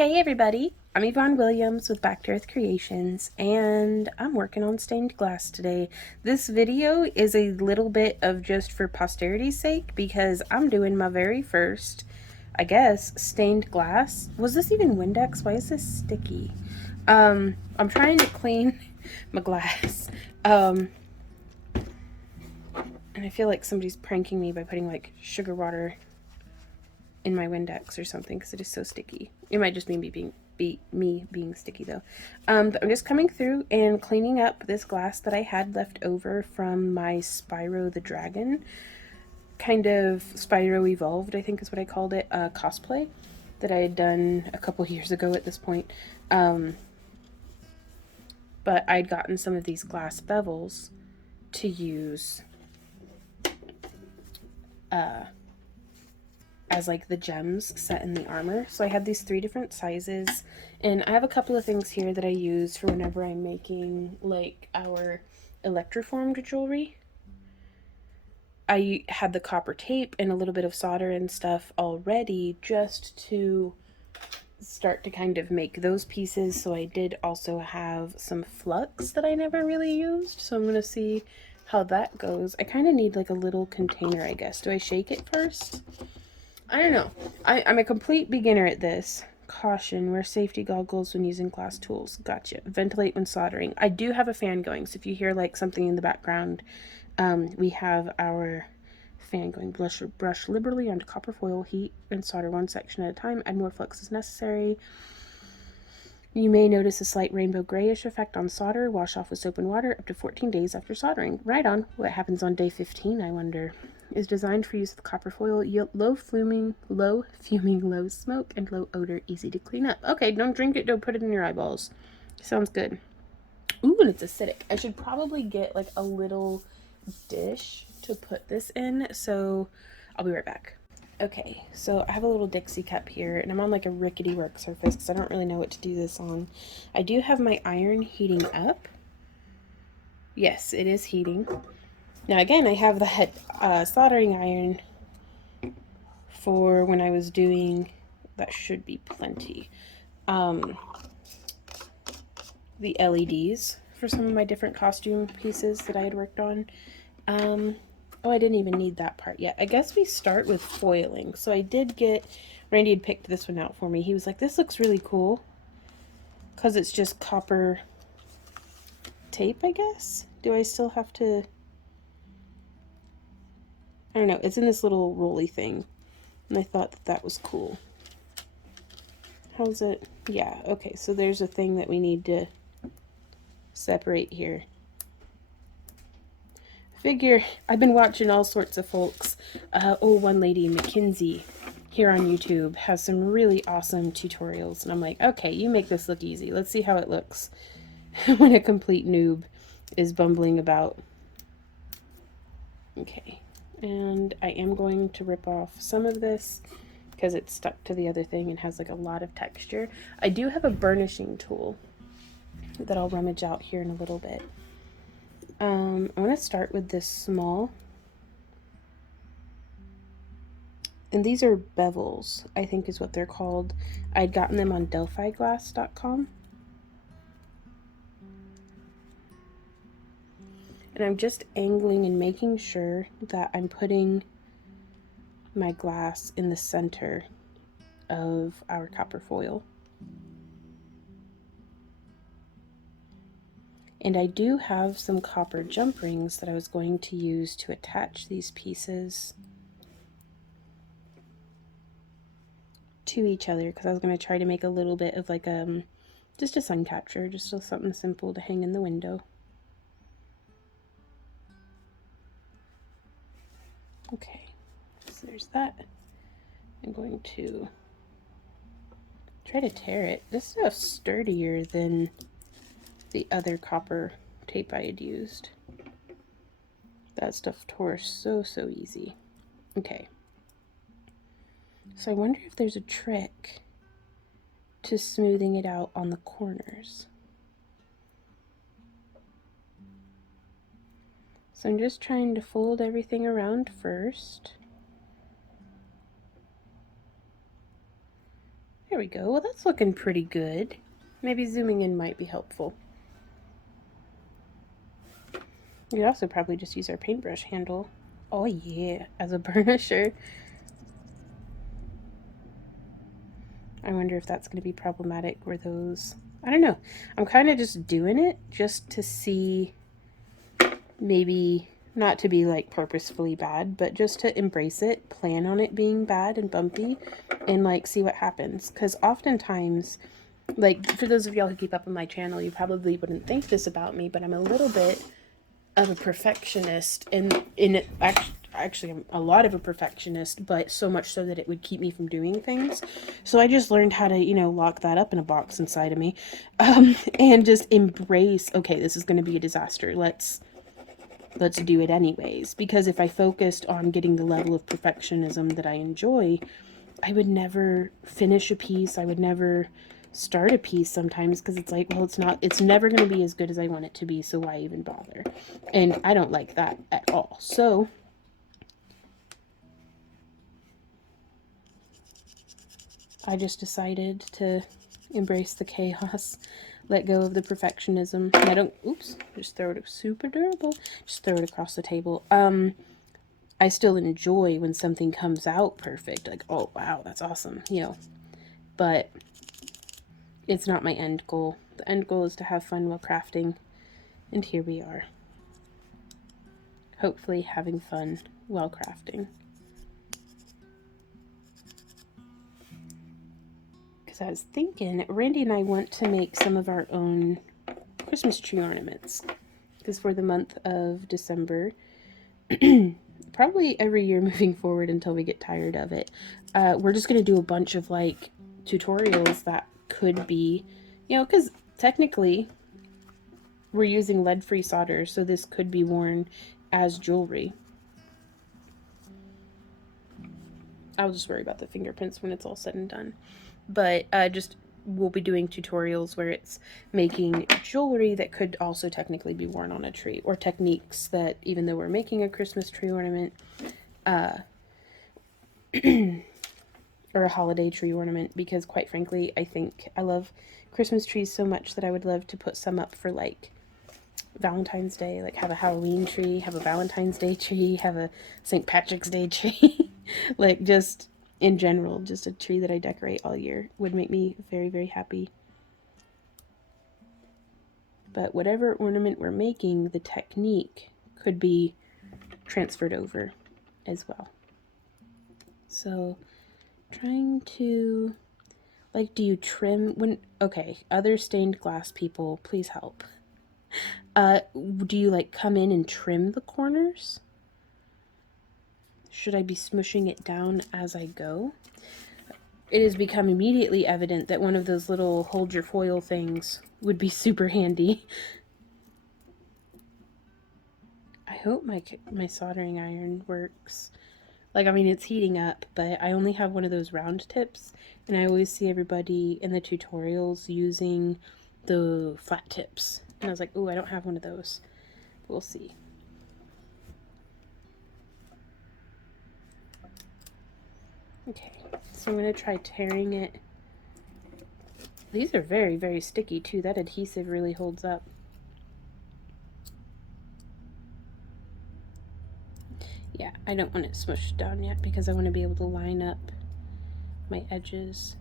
Hey everybody, I'm Yvonne Williams with Back to Earth Creations, and I'm working on stained glass today. This video is a little bit of just for posterity's sake because I'm doing my very first, I guess, stained glass. Was this even Windex? Why is this sticky? I'm trying to clean my glass. And I feel like somebody's pranking me by putting like sugar water in my Windex or something because it is so sticky. It might just be me being sticky though. But I'm just coming through and cleaning up this glass that I had left over from my Spyro the Dragon, kind of Spyro Evolved, I think is what I called it, cosplay that I had done a couple years ago at this point. But I'd gotten some of these glass bevels to use as like the gems set in the armor. So I had these 3 different sizes, and I have a couple of things here that I use for whenever I'm making like our electroformed jewelry. I had the copper tape and a little bit of solder and stuff already just to start to kind of make those pieces. So I did also have some flux that I never really used, so I'm gonna see how that goes. I kind of need like a little container, I guess. Do I shake it first? I don't know. I'm a complete beginner at this. Caution, wear safety goggles when using glass tools. Gotcha. Ventilate when soldering. I do have a fan going, so if you hear like something in the background, we have our fan going. Brush liberally onto copper foil, heat, and solder one section at a time. Add more flux as necessary. You may notice a slight rainbow grayish effect on solder. Wash off with soap and water up to 14 days after soldering. Right on. What happens on day 15, I wonder? Is designed for use with copper foil. Low fuming, low smoke, and low odor. Easy to clean up. Okay, don't drink it. Don't put it in your eyeballs. Sounds good. Ooh, and it's acidic. I should probably get like a little dish to put this in. So I'll be right back. Okay, so I have a little Dixie cup here, and I'm on like a rickety work surface because I don't really know what to do this on. I do have my iron heating up. Yes, it is heating. Now again, I have that soldering iron for when I was doing, that should be plenty, the LEDs for some of my different costume pieces that I had worked on. Oh, I didn't even need that part yet. I guess we start with foiling. So I did get, Randy had picked this one out for me. He was like, this looks really cool because it's just copper tape, I guess. Do I still have to, I don't know. It's in this little rolly thing, and I thought that that was cool. How's it? Yeah, okay, so there's a thing that we need to separate here. Figure, I've been watching all sorts of folks. One lady, Mackenzie, here on YouTube, has some really awesome tutorials, and I'm like, okay, you make this look easy. Let's see how it looks when a complete noob is bumbling about. Okay, and I am going to rip off some of this because it's stuck to the other thing and has like a lot of texture. I do have a burnishing tool that I'll rummage out here in a little bit. I'm going to start with this small. And these are Bevels, I think is what they're called. I'd gotten them on delphiglass.com. And I'm just angling and making sure that I'm putting my glass in the center of our copper foil. And I do have some copper jump rings that I was going to use to attach these pieces to each other because I was going to try to make a little bit of like just a sun catcher, just something simple to hang in the window. Okay, so there's that. I'm going to try to tear it. This stuff's sturdier than the other copper tape I had used. That stuff tore so easy. Okay. So I wonder if there's a trick to smoothing it out on the corners. So I'm just trying to fold everything around first. There we go. Well, that's looking pretty good. Maybe zooming in might be helpful. We could also probably just use our paintbrush handle. Oh yeah, as a burnisher. I wonder if that's going to be problematic where those... I don't know. I'm kind of just doing it just to see, maybe not to be like purposefully bad, but just to embrace it, plan on it being bad and bumpy, and like see what happens. Because oftentimes, like for those of y'all who keep up on my channel, you probably wouldn't think this about me, but I'm a little bit of a perfectionist, and in it actually I'm a lot of a perfectionist, but so much so that it would keep me from doing things. So I just learned how to, you know, lock that up in a box inside of me, and just embrace, okay, this is going to be a disaster, let's do it anyways. Because if I focused on getting the level of perfectionism that I enjoy, I would never finish a piece, I would never start a piece sometimes, because it's like, well, it's never going to be as good as I want it to be, so why even bother? And I don't like that at all. So I just decided to embrace the chaos, let go of the perfectionism. And I don't, oops, just throw it, super durable, just throw it across the table. I still enjoy when something comes out perfect, like, oh wow, that's awesome, you know, but it's not my end goal. The end goal is to have fun while crafting, and here we are. Hopefully having fun while crafting. Because I was thinking, Randy and I want to make some of our own Christmas tree ornaments. Because for the month of December, probably every year moving forward until we get tired of it, we're just going to do a bunch of like tutorials that could be, you know, because technically we're using lead-free solder, so this could be worn as jewelry. I'll just worry about the fingerprints when it's all said and done. But just we'll be doing tutorials where it's making jewelry that could also technically be worn on a tree, or techniques that, even though we're making a Christmas tree ornament, or a holiday tree ornament, because quite frankly, I think I love Christmas trees so much that I would love to put some up for like Valentine's Day, like have a Halloween tree, have a Valentine's Day tree, have a St. Patrick's Day tree. Like just in general, just a tree that I decorate all year would make me very, very happy. But whatever ornament we're making, the technique could be transferred over as well. So trying to, like, do you trim when, okay, other stained glass people, please help. Do you like come in and trim the corners? Should I be smushing it down as I go? It has become immediately evident that one of those little hold your foil things would be super handy. I hope my soldering iron works. Like, I mean, it's heating up, but I only have one of those round tips, and I always see everybody in the tutorials using the flat tips. And I was like, oh, I don't have one of those. We'll see. Okay, so I'm going to try tearing it. These are very, very sticky too. That adhesive really holds up. Yeah, I don't want it smushed down yet because I want to be able to line up my edges.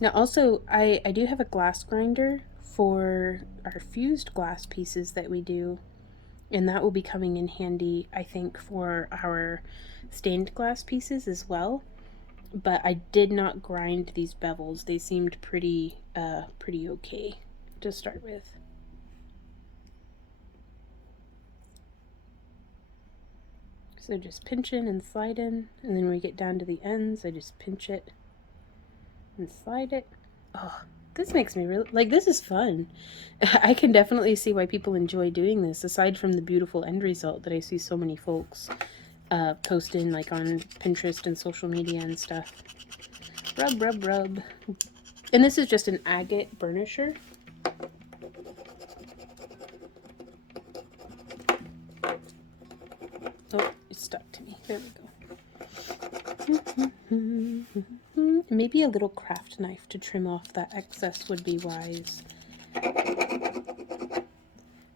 Now also, I do have a glass grinder for our fused glass pieces that we do, and that will be coming in handy, I think, for our stained glass pieces as well. But I did not grind these bevels. They seemed pretty okay to start with. So just pinch in and slide in, and then when we get down to the ends, I just pinch it and slide it. Oh, this makes me really, like, this is fun. I can definitely see why people enjoy doing this, aside from the beautiful end result that I see so many folks posting, like, on Pinterest and social media and stuff. Rub, rub, rub. And this is just an agate burnisher. Oh, it stuck to me. There we go. Maybe a little craft knife to trim off that excess would be wise.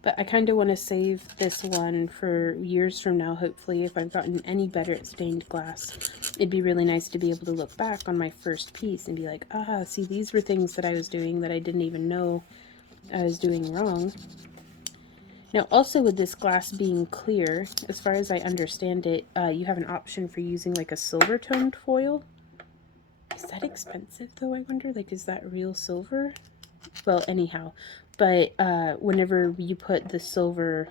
But I kind of want to save this one for years from now, hopefully, if I've gotten any better at stained glass. It'd be really nice to be able to look back on my first piece and be like, ah, see, these were things that I was doing that I didn't even know I was doing wrong. Now, also with this glass being clear, as far as I understand it, you have an option for using like a silver-toned foil. Is that expensive, though, I wonder? Like, is that real silver? Well, anyhow, but whenever you put the silver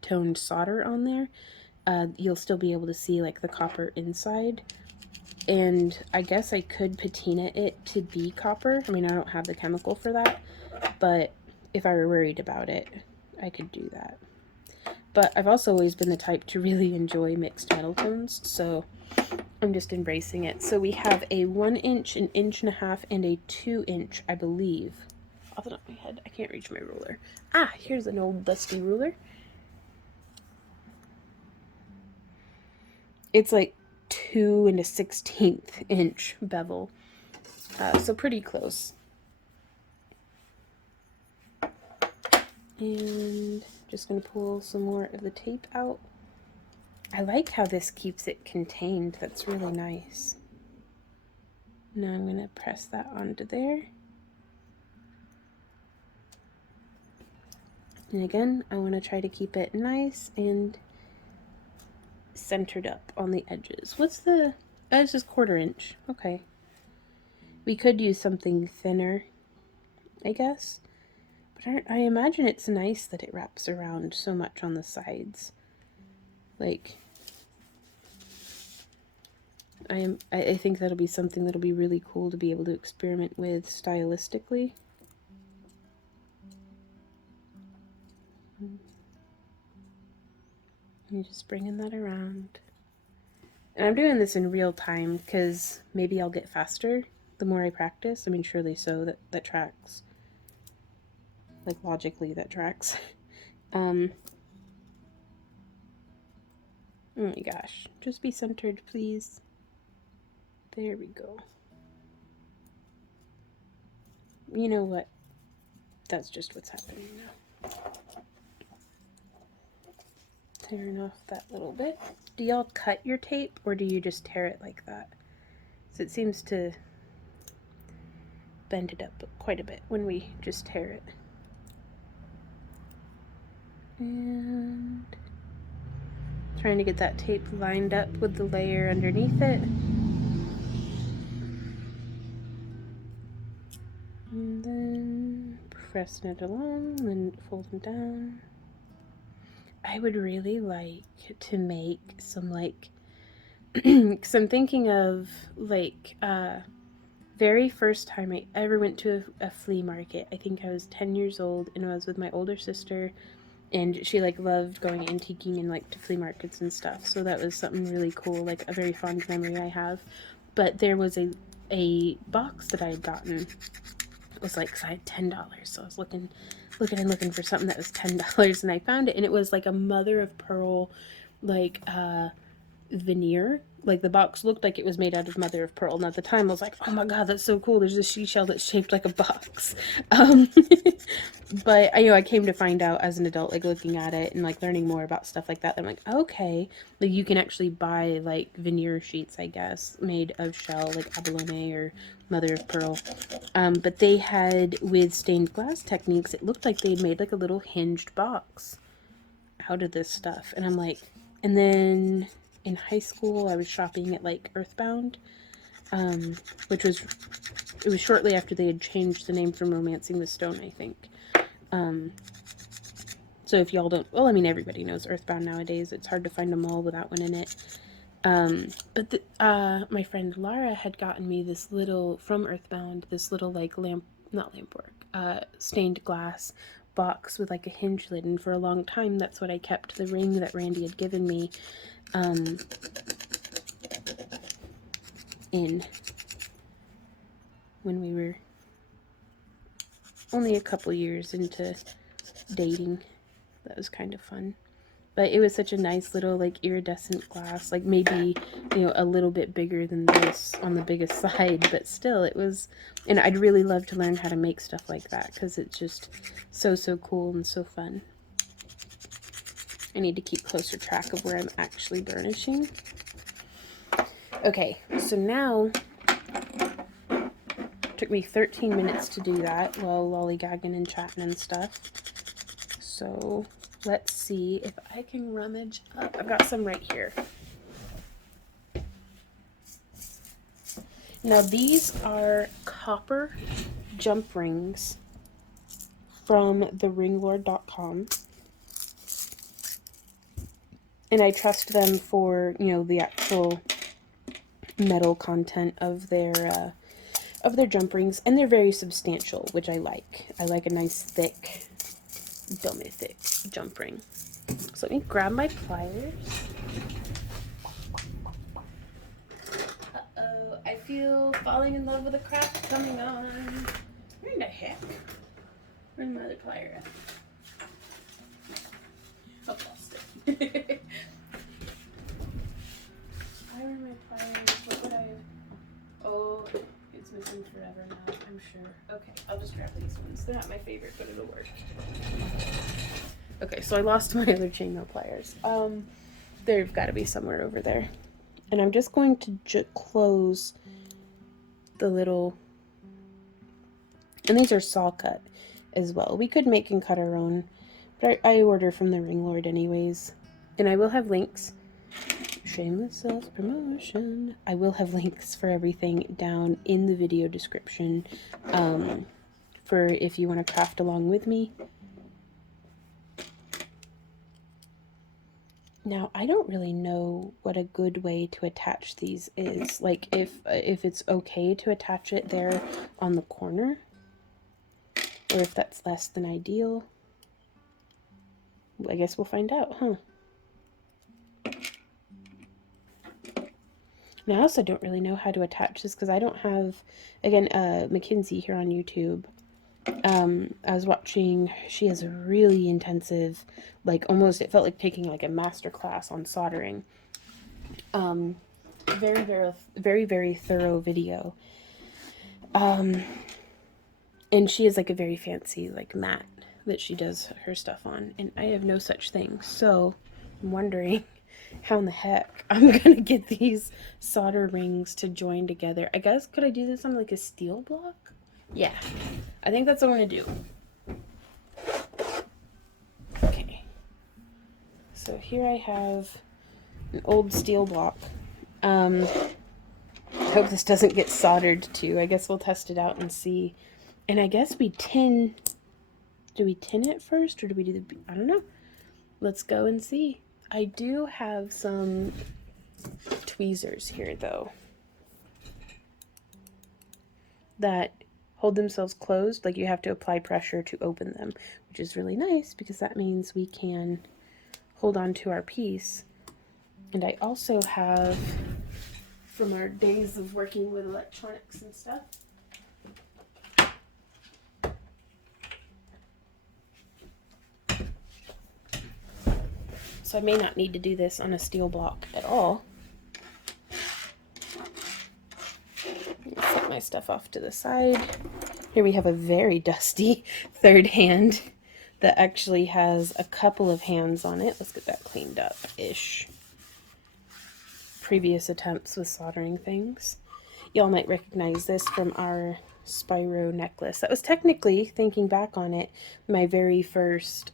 toned solder on there, you'll still be able to see like the copper inside. And I guess I could patina it to be copper. I mean, I don't have the chemical for that, but if I were worried about it, I could do that. But I've also always been the type to really enjoy mixed metal tones, so I'm just embracing it. So we have a 1 inch, an 1.5 inch, and a 2 inch, I believe. Off the top of my head, I can't reach my ruler. Ah, here's an old dusty ruler. It's like 2 1/16 inch bevel, so pretty close. And just going to pull some more of the tape out. I like how this keeps it contained. That's really nice. Now I'm going to press that onto there. And again, I want to try to keep it nice and centered up on the edges. What's the... Oh, it's just 1/4 inch. Okay. We could use something thinner, I guess. But I imagine it's nice that it wraps around so much on the sides. Like, I think that'll be something that'll be really cool to be able to experiment with stylistically. And just bringing that around. And I'm doing this in real time because maybe I'll get faster the more I practice. I mean, surely so, that tracks. Like, logically, that tracks. Oh my gosh. Just be centered, please. There we go. You know what? That's just what's happening now. Tearing off that little bit. Do y'all cut your tape or do you just tear it like that? So it seems to bend it up quite a bit when we just tear it. And trying to get that tape lined up with the layer underneath it. And then pressing it along and folding down. I would really like to make some, like, because I'm thinking of, like, very first time I ever went to a flea market. I think I was 10 years old, and I was with my older sister, and she, like, loved going antiquing and, like, to flea markets and stuff. So that was something really cool, like, a very fond memory I have. But there was a box that I had gotten. It was like, 'cause I had $10, so I was looking for something that was $10, and I found it, and it was like a mother of pearl, like, veneer. Like, the box looked like it was made out of mother of pearl, and at the time I was like, oh my god, that's so cool, there's a seashell that's shaped like a box. But I came to find out as an adult, like, looking at it and, like, learning more about stuff like that, I'm like, okay, like, you can actually buy, like, veneer sheets, I guess, made of shell, like abalone or mother of pearl. But they had, with stained glass techniques, it looked like they'd made, like, a little hinged box out of this stuff, and I'm like, and then in high school I was shopping at, like, Earthbound, which was shortly after they had changed the name from Romancing the Stone, I think. So if y'all don't, well, I mean, everybody knows Earthbound nowadays. It's hard to find a mall without one in it. But my friend Lara had gotten me this little, from Earthbound, this little, like, stained glass box with, like, a hinge lid, and for a long time that's what I kept the ring that Randy had given me in when we were only a couple years into dating. That was kind of fun. But it was such a nice little like iridescent glass, like maybe, you know, a little bit bigger than this on the biggest side, but still it was, and I'd really love to learn how to make stuff like that because it's just so cool and so fun. I need to keep closer track of where I'm actually burnishing. Okay, so now it took me 13 minutes to do that while lollygagging and chatting and stuff. So let's see if I can rummage up. I've got some right here. Now these are copper jump rings from theringlord.com. And I trust them for, you know, the actual metal content of their jump rings, and they're very substantial, which I like. I like a nice thick, dummy thick jump ring. So let me grab my pliers. Uh-oh, I feel falling in love with the craft coming on. Where in the heck? Where's my other plier at? Oh, lost it. If I were my pliers, what would I have? Oh, it's missing forever now, I'm sure. Okay, I'll just grab these ones. They're not my favorite, but it'll work. Okay, so I lost my other chainmail pliers. They've got to be somewhere over there. And I'm just going to close the little... And these are saw cut as well. We could make and cut our own, but I order from the Ring Lord anyways. And I will have links. Shameless self-promotion. I will have links for everything down in the video description for if you want to craft along with me. Now, I don't really know what a good way to attach these is. Like, if it's okay to attach it there on the corner, or if that's less than ideal. I guess we'll find out, huh? Now, I also don't really know how to attach this because I don't have, again, Mackenzie here on YouTube. I was watching, she has a really intensive, like almost, it felt like taking like a master class on soldering. Very thorough video. And she has like a very fancy like mat that she does her stuff on, and I have no such thing. So I'm wondering how in the heck I'm gonna get these solder rings to join together. I guess, could I do this on like a steel block? Yeah, I think that's what I'm gonna do. Okay, so here I have an old steel block. I hope this doesn't get soldered too. I guess we'll test it out and see. And I guess we tin. Do we tin it first, or do we do the... I don't know. Let's go and see. I do have some tweezers here, though, that hold themselves closed. Like, you have to apply pressure to open them, which is really nice because that means we can hold on to our piece. And I also have, from our days of working with electronics and stuff, so I may not need to do this on a steel block at all. Set my stuff off to the side. Here we have a very dusty third hand that actually has a couple of hands on it. Let's get that cleaned up-ish. Previous attempts with soldering things. Y'all might recognize this from our Spyro necklace. That was technically, thinking back on it, my very first...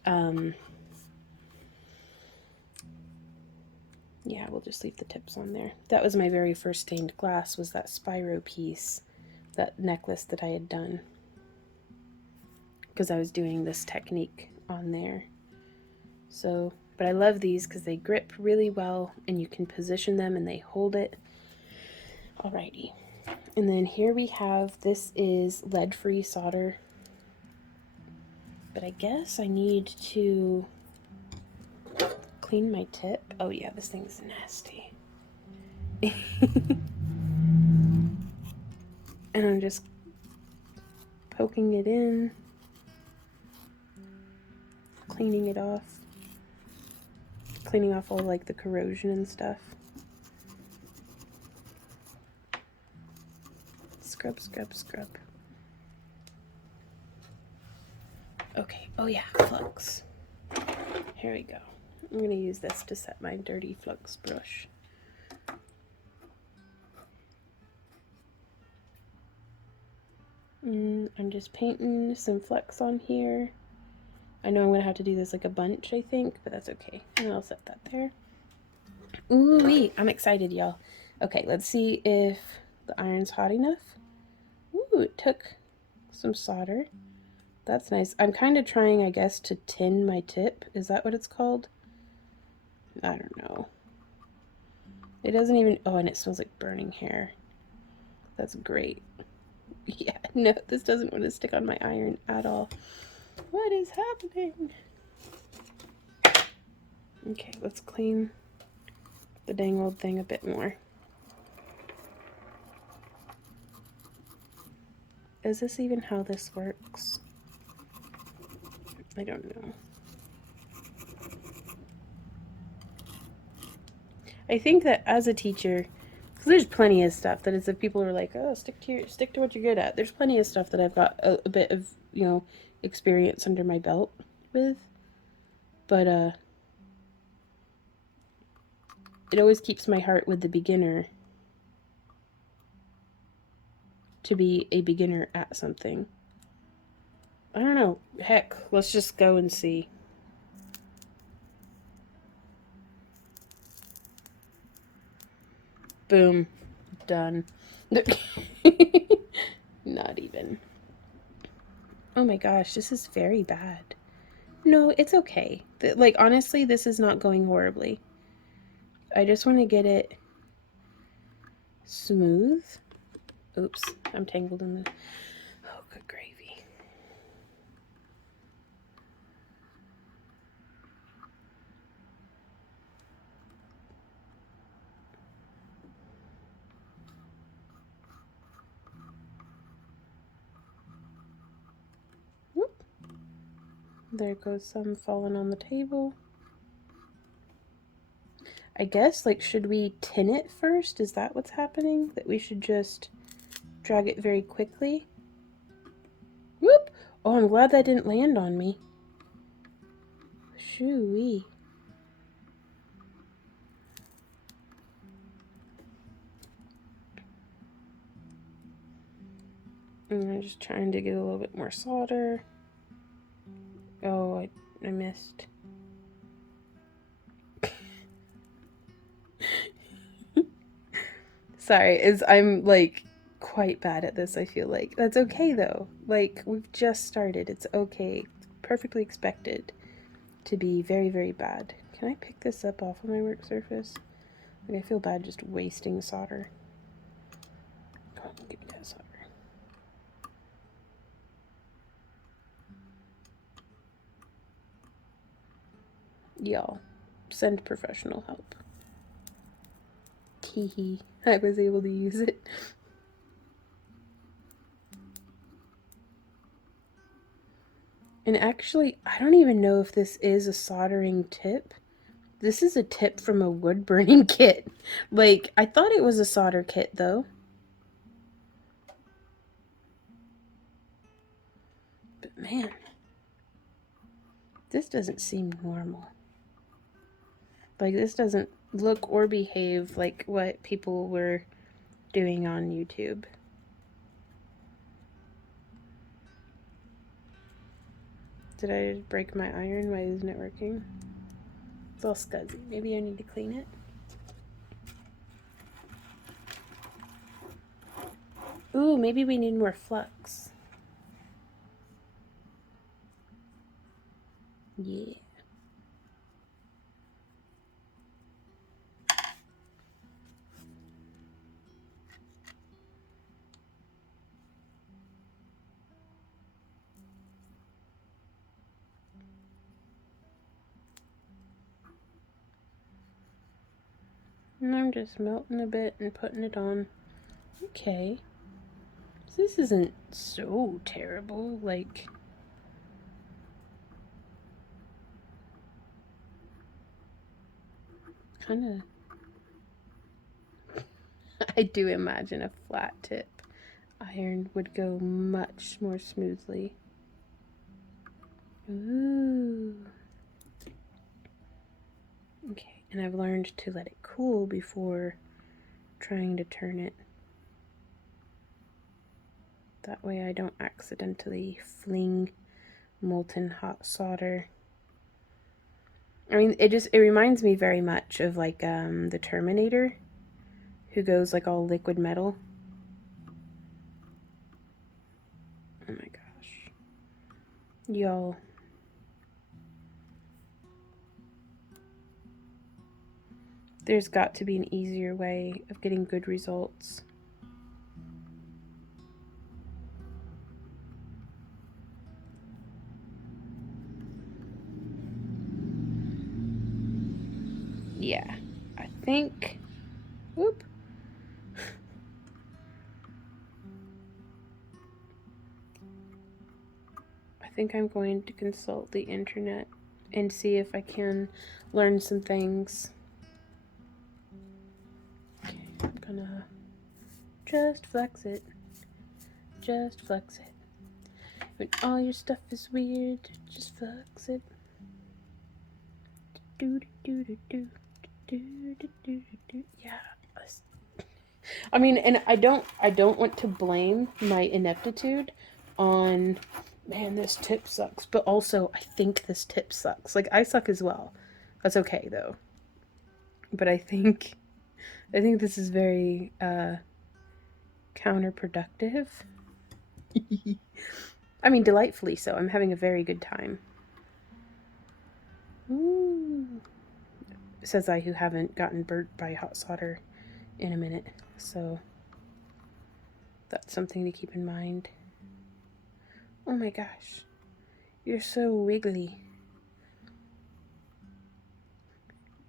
yeah, we'll just leave the tips on there. That was my very first stained glass, was that Spyro piece, that necklace that I had done. Because I was doing this technique on there. So, but I love these because they grip really well and you can position them and they hold it. Alrighty. And then here we have, this is lead-free solder. But I guess I need to clean my tip. Oh yeah, this thing's nasty. And I'm just poking it in, cleaning it off. cleaning off all like the corrosion and stuff. Scrub, scrub, scrub. Okay, oh yeah, flux. Here we go. I'm going to use this to set my dirty flux brush. I'm just painting some flux on here. I know I'm going to have to do this like a bunch, I think, but that's okay. And I'll set that there. Ooh-wee, I'm excited, y'all. Okay, let's see if the iron's hot enough. Ooh, it took some solder. That's nice. I'm kind of trying, I guess, to tin my tip. Is that what it's called? I don't know. It doesn't even... Oh, and it smells like burning hair. That's great. Yeah, no, this doesn't want to stick on my iron at all. What is happening? Okay, let's clean the dang old thing a bit more. Is this even how this works? I don't know. I think that as a teacher, because there's plenty of stuff that is, if people are like, oh, stick to what you're good at. There's plenty of stuff that I've got a bit of, you know, experience under my belt with. But it always keeps my heart with the beginner to be a beginner at something. I don't know. Heck, let's just go and see. Boom. Done. Not even. Oh my gosh, this is very bad. No, it's okay. Like, honestly, this is not going horribly. I just want to get it smooth. Oops, I'm tangled in the... Oh, good gravy. Whoop. There goes some falling on the table. I guess, like, should we tin it first? Is that what's happening? That we should just drag it very quickly? Whoop! Oh, I'm glad that didn't land on me. Shoo-wee. And I'm just trying to get a little bit more solder. Oh, I missed. Sorry, I'm like quite bad at this, I feel like. That's okay though. Like, we've just started. It's okay. It's perfectly expected to be very, very bad. Can I pick this up off of my work surface? Like, I feel bad just wasting solder. Come on, give me that solder. Y'all, send professional help. Hee. I was able to use it. And actually, I don't even know if this is a soldering tip. This is a tip from a wood burning kit. Like, I thought it was a solder kit though. But man, this doesn't seem normal. Like, this doesn't look or behave like what people were doing on YouTube. Did I just break my iron? Why isn't it working? It's all scuzzy. Maybe I need to clean it. Ooh, maybe we need more flux. Yeah. And I'm just melting a bit and putting it on. Okay. This isn't so terrible, like... kind of... I do imagine a flat tip iron would go much more smoothly. Ooh. Okay, and I've learned to let it cool before trying to turn it. That way I don't accidentally fling molten hot solder. I mean, it reminds me very much of like the Terminator, who goes like all liquid metal. Oh my gosh. Y'all. There's got to be an easier way of getting good results. Yeah, I think... Whoop. I think I'm going to consult the internet and see if I can learn some things. Okay, I'm gonna just flex it. Just flex it. When all your stuff is weird, just flex it. Do do do do do do do do. Yeah. I mean, and I don't want to blame my ineptitude on, man, this tip sucks, but also I think this tip sucks. Like, I suck as well. That's okay though. But I think this is very counterproductive. I mean, delightfully so. I'm having a very good time. Ooh. Says I, who haven't gotten burnt by hot solder in a minute. So that's something to keep in mind. Oh my gosh. You're so wiggly.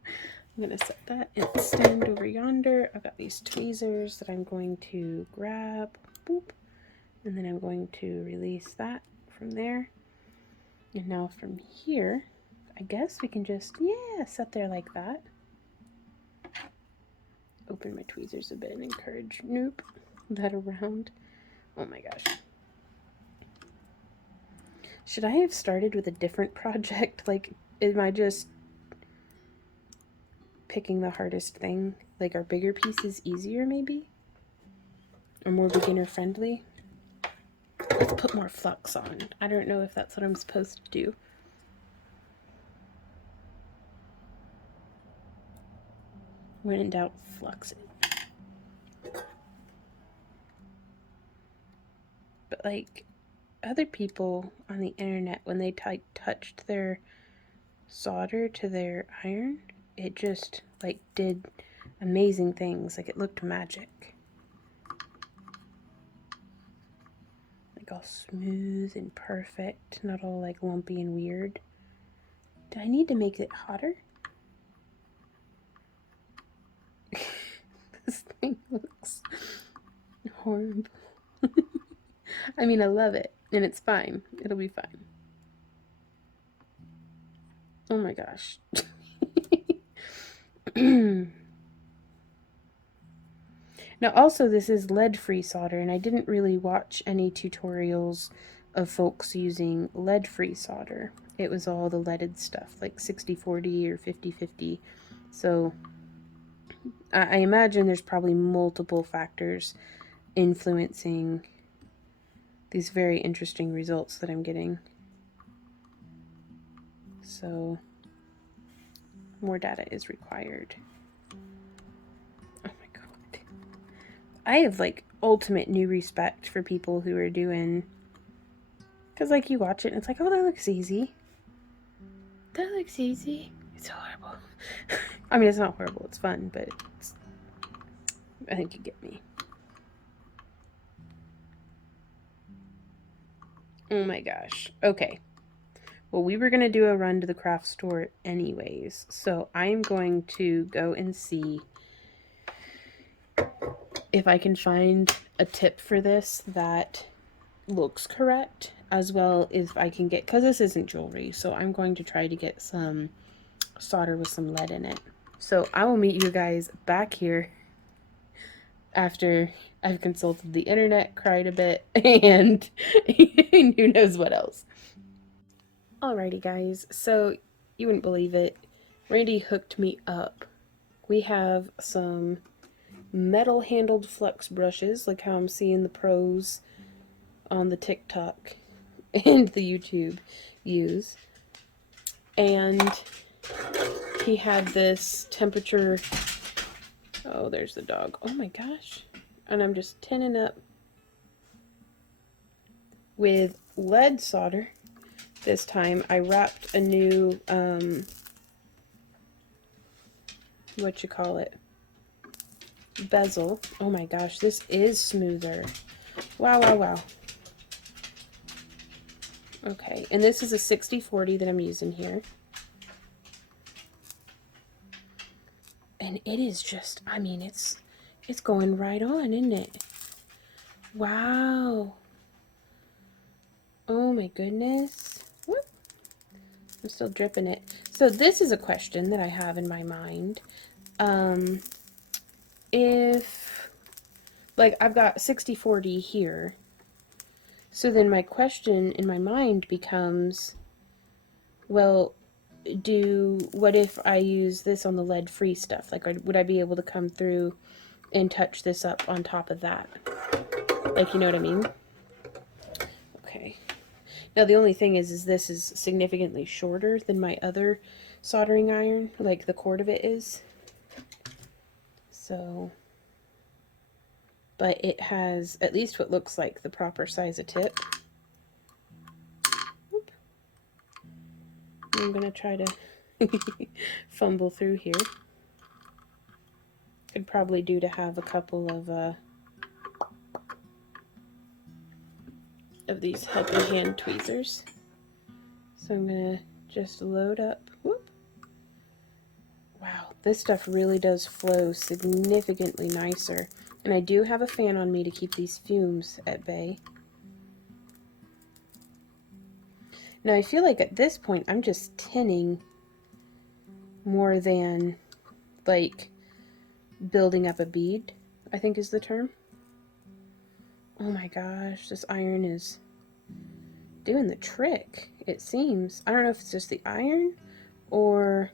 I'm going to set that and stand over yonder. I've got these tweezers that I'm going to grab. Boop. And then I'm going to release that from there. And now from here, I guess we can just, yeah, set there like that. Open my tweezers a bit and encourage, nope, that around. Oh my gosh. Should I have started with a different project? Like, am I just picking the hardest thing? Like, are bigger pieces easier maybe? Or more beginner friendly? Let's put more flux on. I don't know if that's what I'm supposed to do. When in doubt, flux it. But like, other people on the internet, when they touched their solder to their iron, it just like did amazing things. Like, it looked magic. Like all smooth and perfect, not all like lumpy and weird. Do I need to make it hotter? This thing looks horrible. I mean, I love it, and it's fine. It'll be fine. Oh my gosh. Now, also, this is lead-free solder, and I didn't really watch any tutorials of folks using lead-free solder. It was all the leaded stuff, like 60-40 or 50-50. So I imagine there's probably multiple factors influencing these very interesting results that I'm getting. So more data is required. Oh my god. I have like ultimate new respect for people who are doing, because like you watch it and it's like, oh, that looks easy. That looks easy. It's horrible. I mean, it's not horrible, it's fun, but it's, I think you get me. Oh my gosh. Okay. Well, we were going to do a run to the craft store anyways, so I'm going to go and see if I can find a tip for this that looks correct, as well as I can get, because this isn't jewelry, so I'm going to try to get some solder with some lead in it. So I will meet you guys back here after I've consulted the internet, cried a bit, and who knows what else. Alrighty, guys. So you wouldn't believe it. Randy hooked me up. We have some metal handled flux brushes, like how I'm seeing the pros on the TikTok and the YouTube use. And he had this temperature. Oh, there's the dog. Oh my gosh. And I'm just tinning up with lead solder. This time I wrapped a new, what you call it, bezel. Oh my gosh, this is smoother. Wow, wow, wow. Okay, and this is a 60/40 that I'm using here. And it is just, I mean, it's going right on, isn't it? Wow. Oh my goodness. Whoop. I'm still dripping it. So this is a question that I have in my mind. If, like, I've got 60/40 here, so then my question in my mind becomes, well, what if I use this on the lead-free stuff? Like, would I be able to come through and touch this up on top of that? Like, you know what I mean? Okay. Now, the only thing is this is significantly shorter than my other soldering iron, like the cord of it is. So, but it has at least what looks like the proper size of tip. Oop. I'm going to try to fumble through here. Could probably do to have a couple of these helping hand tweezers. So I'm going to just load up. Whoop. Wow, this stuff really does flow significantly nicer. And I do have a fan on me to keep these fumes at bay. Now I feel like at this point I'm just tinning more than like building up a bead, I think is the term. Oh my gosh, this iron is doing the trick, it seems. I don't know if it's just the iron or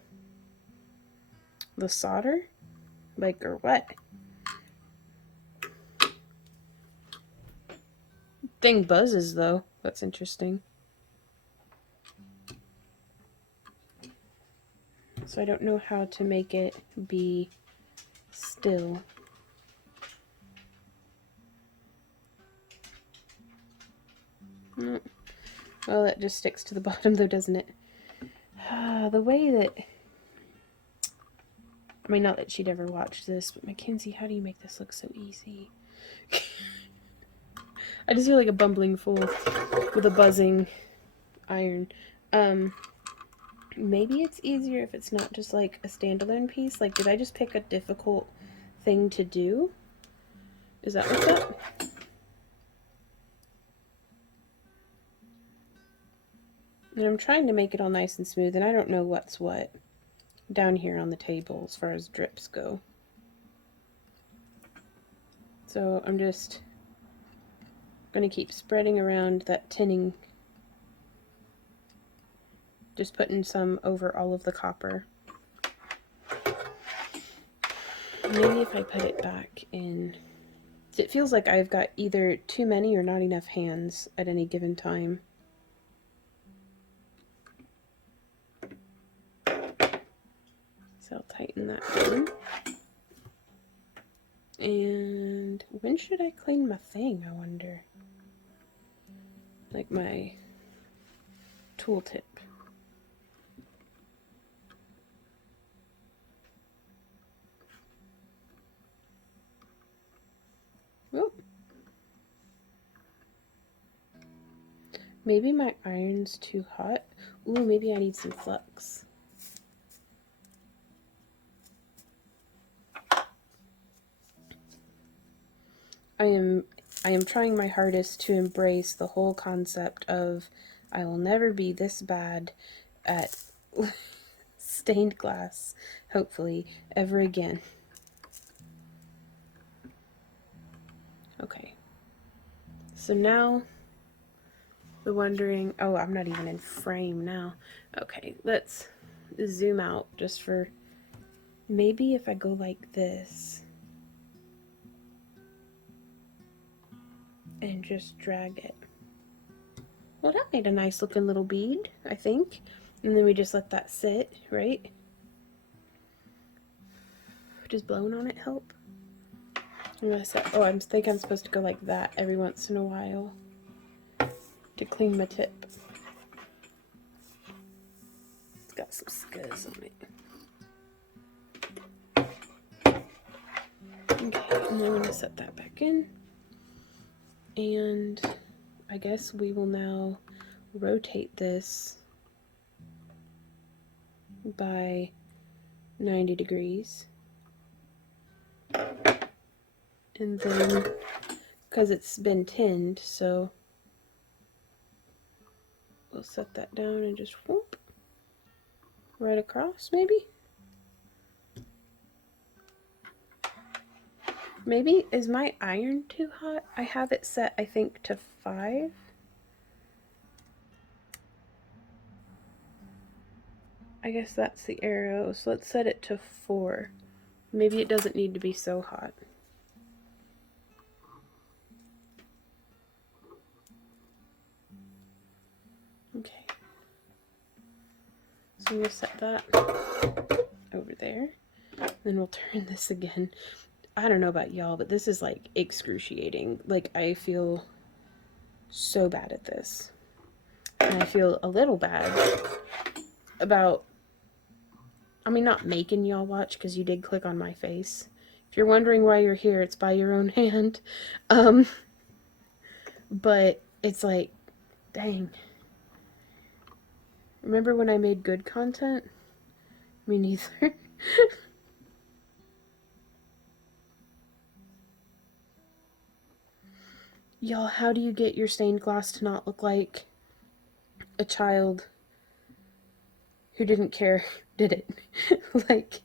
the solder, like, or what. Thing buzzes though. That's interesting. So I don't know how to make it be still. Well, that just sticks to the bottom though, doesn't it? The way that, I mean, not that she'd ever watch this, but Mackenzie, how do you make this look so easy? I just feel like a bumbling fool with a buzzing iron. Maybe it's easier if it's not just like a standalone piece. Like, did I just pick a difficult thing to do? Is that what's up? And I'm trying to make it all nice and smooth, and I don't know what's what down here on the table as far as drips go. So I'm just going to keep spreading around that tinning, just putting some over all of the copper. Maybe if I put it back in, it feels like I've got either too many or not enough hands at any given time. So I'll tighten that down. And when should I clean my thing, I wonder? Like my tool tip. Oh. Maybe my iron's too hot. Ooh, maybe I need some flux. I am trying my hardest to embrace the whole concept of I will never be this bad at stained glass, hopefully, ever again. Okay. So now we're wondering, oh, I'm not even in frame now. Okay, let's zoom out just for, maybe if I go like this and just drag it. Well, that made a nice looking little bead, I think. And then we just let that sit, right? Does blowing on it help? Oh, I think I'm supposed to go like that every once in a while to clean my tip. It's got some scuzz on it. Okay, and I'm going to set that back in. And I guess we will now rotate this by 90 degrees. And then, because it's been tinned, so we'll set that down and just whoop right across, maybe? Maybe, is my iron too hot? I have it set, I think, to 5. I guess that's the arrow, so let's set it to 4. Maybe it doesn't need to be so hot. Okay. So I'm going to set that over there. Then we'll turn this again. I don't know about y'all, but this is like excruciating. Like, I feel so bad at this. And I feel a little bad about, I mean, not making y'all watch, because you did click on my face. If you're wondering why you're here, it's by your own hand. But it's like, dang. Remember when I made good content? Me neither. Y'all, how do you get your stained glass to not look like a child who didn't care did it? Like,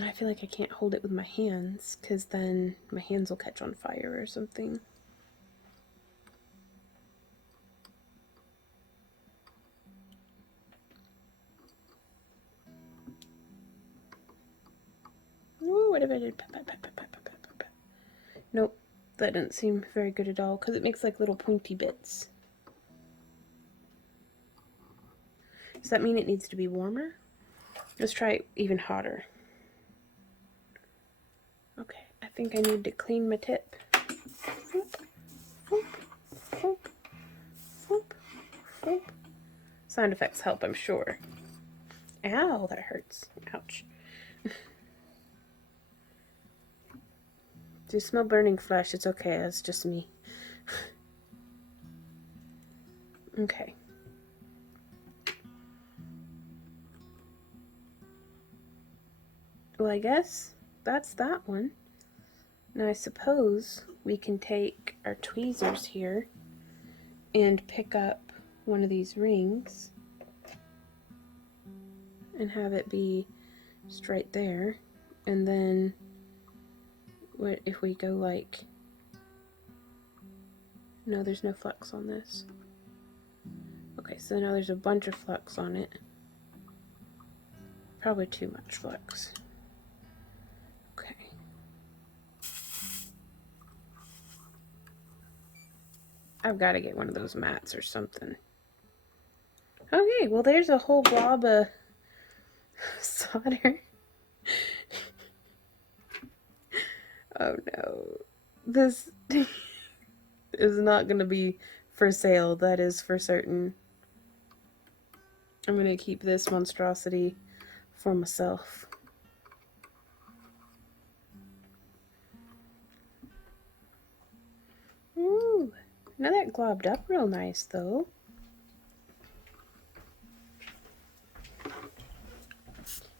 I feel like I can't hold it with my hands, because then my hands will catch on fire or something. Ooh, what if I did? Nope, that doesn't seem very good at all, because it makes like little pointy bits. Does that mean it needs to be warmer? Let's try it even hotter. Okay, I think I need to clean my tip. Sound effects help, I'm sure. Ow, that hurts. Ouch. Do you smell burning flesh? It's okay, it's just me. Okay. Well, I guess that's that one. Now I suppose we can take our tweezers here and pick up one of these rings and have it be just right there. And then what if we go like, no, there's no flux on this. Okay, so now there's a bunch of flux on it. Probably too much flux. Okay. I've got to get one of those mats or something. Okay, well there's a whole blob of solder. Oh no. This is not going to be for sale, that is for certain. I'm going to keep this monstrosity for myself. Ooh, now that globbed up real nice though.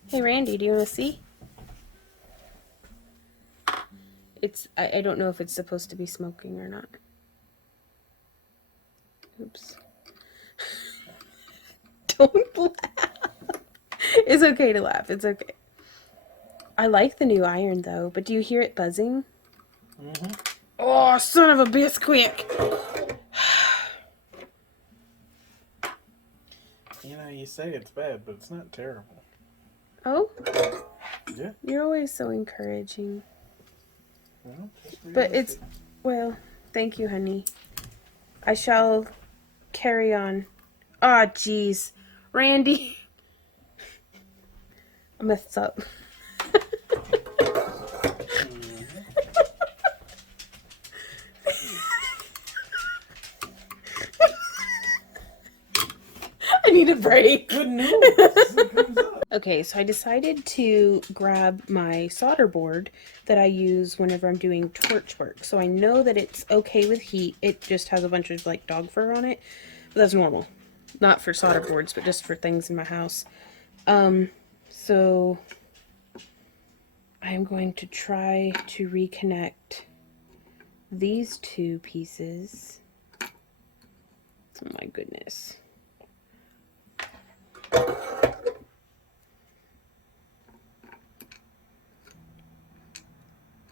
Hey Randy, do you want to see? I don't know if it's supposed to be smoking or not. Oops. Don't laugh. It's okay to laugh. It's okay. I like the new iron, though, but do you hear it buzzing? Mm-hmm. Oh, son of a bisquick! You know, you say it's bad, but it's not terrible. Oh? Yeah. You're always so encouraging. Well, just But realistic. it's... Well, thank you, honey. I shall carry on. Ah, jeez. Randy. I messed up. Mm-hmm. I need a break. Good news. It comes up. Okay, so I decided to grab my solder board that I use whenever I'm doing torch work. So I know that it's okay with heat. It just has a bunch of like dog fur on it, but that's normal. Not for solder boards, but just for things in my house. So I am going to try to reconnect these two pieces. Oh my goodness.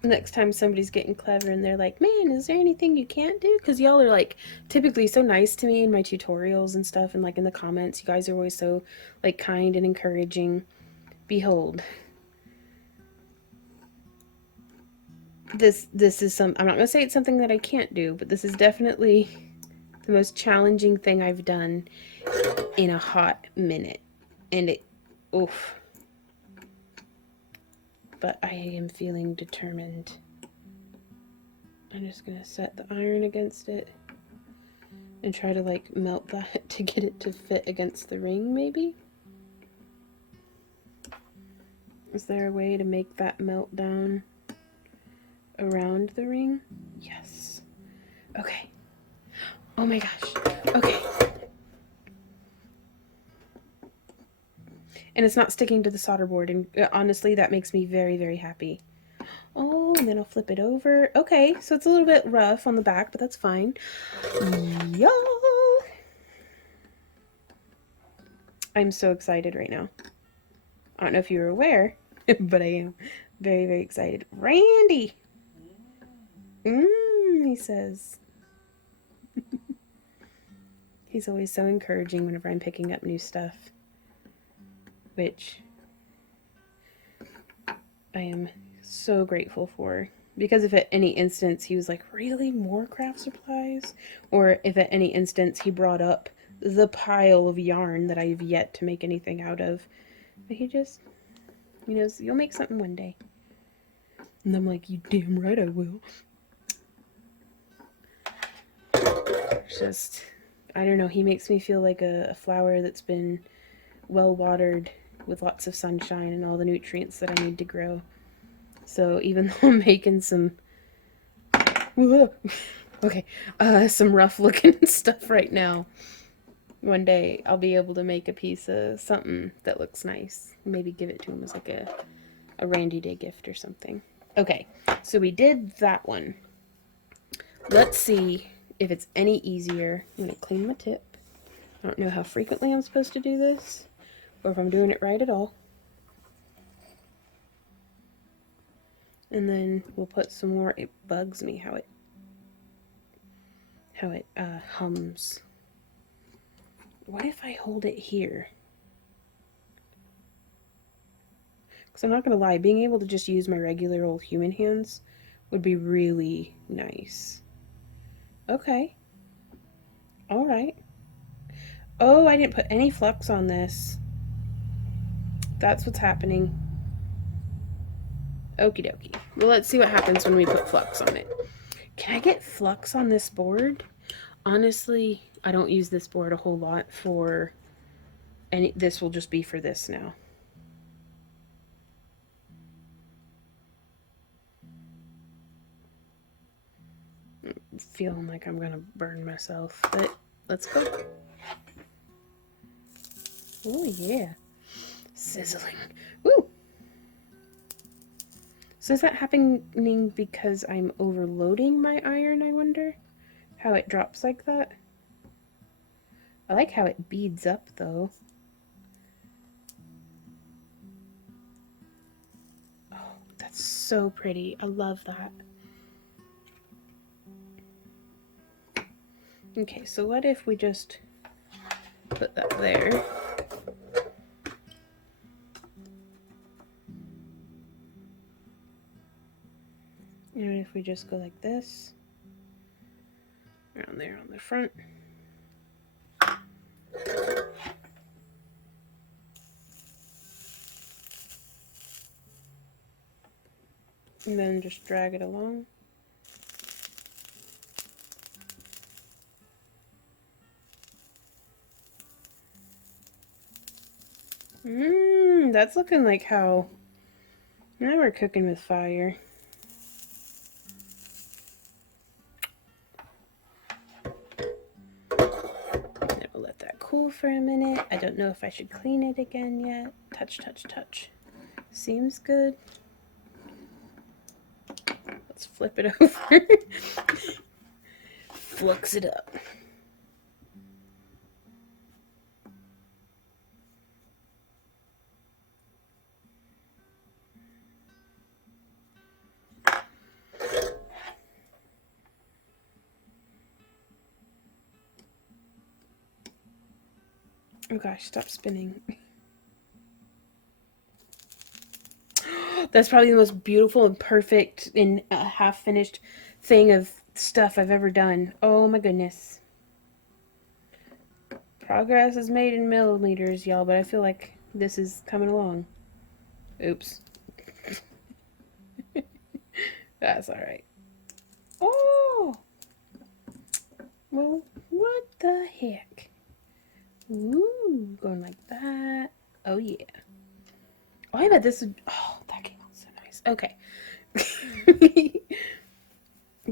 Next time somebody's getting clever and they're like, man, is there anything you can't do? Because y'all are like typically so nice to me in my tutorials and stuff, and like in the comments, you guys are always so like kind and encouraging. Behold, this is some, I'm not gonna say it's something that I can't do, but this is definitely the most challenging thing I've done in a hot minute. And it, oof. But I am feeling determined. I'm just gonna set the iron against it and try to like melt that to get it to fit against the ring, maybe? Is there a way to make that melt down around the ring? Yes. Okay. Oh my gosh. Okay. And it's not sticking to the solder board, and honestly, that makes me very, very happy. Oh, and then I'll flip it over. Okay, so it's a little bit rough on the back, but that's fine. Y'all! I'm so excited right now. I don't know if you were aware, but I am very, very excited. Randy! He says. He's always so encouraging whenever I'm picking up new stuff, which I am so grateful for. Because if at any instance he was like, really, more craft supplies? Or if at any instance he brought up the pile of yarn that I've yet to make anything out of, but he just, you know, you'll make something one day. And I'm like, you damn right I will. Just, I don't know, he makes me feel like a flower that's been well watered with lots of sunshine and all the nutrients that I need to grow. So even though I'm making some okay, some rough looking stuff right now, one day I'll be able to make a piece of something that looks nice. Maybe give it to him as like a Randy Day gift or something. Okay, so we did that one. Let's see if it's any easier. I'm going to clean my tip. I don't know how frequently I'm supposed to do this, or if I'm doing it right at all. And then we'll put some more. It bugs me how it hums. What if I hold it here? Because I'm not going to lie, being able to just use my regular old human hands would be really nice. Okay. Alright. Oh, I didn't put any flux on this. That's what's happening. Okie dokie. Well, let's see what happens when we put flux on it. Can I get flux on this board? Honestly, I don't use this board a whole lot for any. This will just be for this now. I'm feeling like I'm gonna burn myself, but let's go. Oh yeah. Sizzling. Woo! So is that happening because I'm overloading my iron, I wonder? How it drops like that? I like how it beads up though. Oh, that's so pretty. I love that. Okay, so what if we just put that there? And if we just go like this, around there on the front. And then just drag it along. That's looking like how... Now we're cooking with fire. And we'll let that cool for a minute. I don't know if I should clean it again yet. Touch, touch, touch. Seems good. Let's flip it over. Flux it up. Oh gosh, stop spinning. That's probably the most beautiful and perfect and half-finished thing of stuff I've ever done. Oh my goodness. Progress is made in millimeters, y'all, but I feel like this is coming along. Oops. That's alright. Oh! Well, what the heck? Ooh, going like that. Oh yeah. Oh, I bet this would... Oh, that came out so nice. Okay.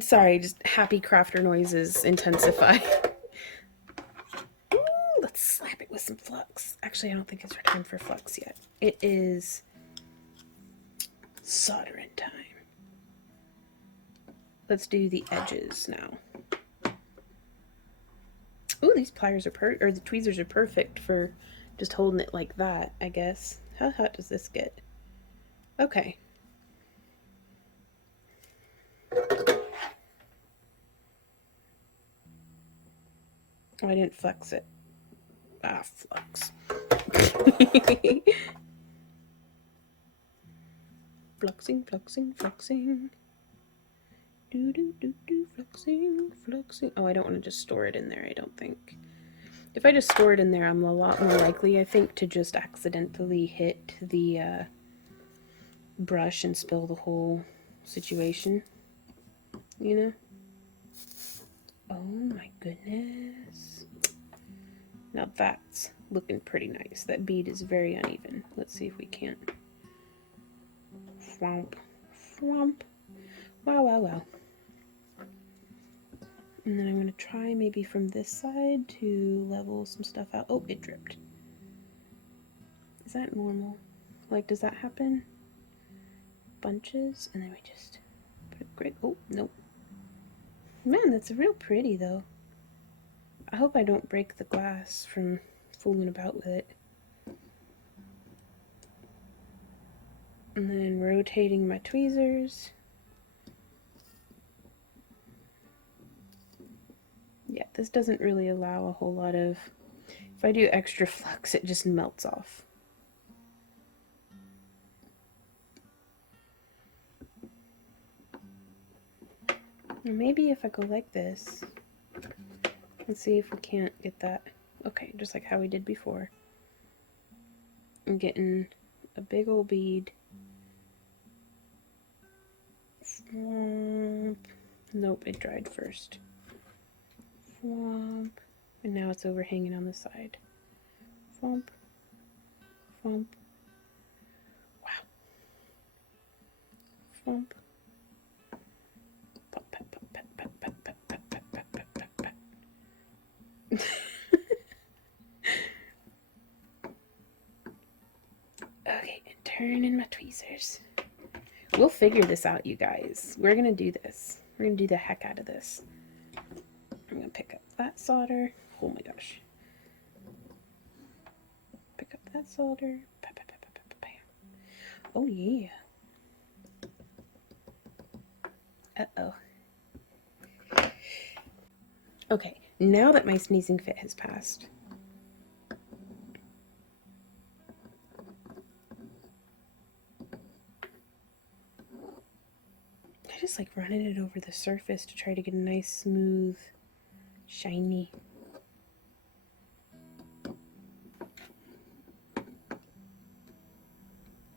Sorry, just happy crafter noises intensify. Ooh, let's slap it with some flux. Actually, I don't think it's time for flux yet. It is soldering time. Let's do the edges now. Ooh, these pliers are or the tweezers are perfect for just holding it like that, I guess. How hot does this get? Okay. Oh, I didn't flex it. Ah, flux. Fluxing, fluxing, fluxing. Do do do do, fluxing, fluxing. Oh, I don't want to just store it in there, I don't think. If I just store it in there, I'm a lot more likely, I think, to just accidentally hit the brush and spill the whole situation. You know? Oh my goodness. Now that's looking pretty nice. That bead is very uneven. Let's see if we can't. Swamp. Swamp. Wow, wow, wow. And then I'm going to try maybe from this side to level some stuff out. Oh, it dripped. Is that normal? Like, does that happen? Bunches, and then we just put a great... Oh, nope. Man, that's real pretty, though. I hope I don't break the glass from fooling about with it. And then rotating my tweezers. Yeah, this doesn't really allow a whole lot of... If I do extra flux, it just melts off. Maybe if I go like this, let's see if we can't get that. Okay, just like how we did before. I'm getting a big old bead. Swamp. Nope, it dried first. Swamp. And now it's overhanging on the side. Swamp. Swamp. Wow. Swamp. Pop, pop, pop, pop, pop, pop, pop, pop, pop, pop, pop, pop. Okay, and turn in my tweezers. We'll figure this out, you guys. We're gonna do this. We're gonna do the heck out of this. I'm gonna pick up that solder. Oh my gosh. that solder. Oh yeah. Uh-oh. Okay, now that my sneezing fit has passed, I just like running it over the surface to try to get a nice, smooth, shiny.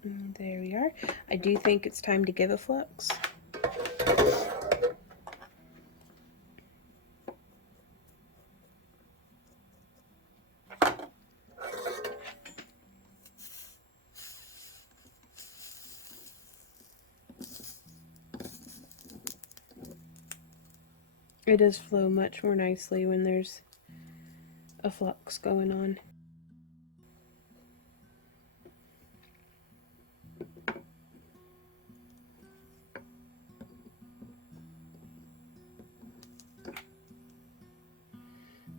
And there we are. I do think it's time to give a flux. It does flow much more nicely when there's a flux going on.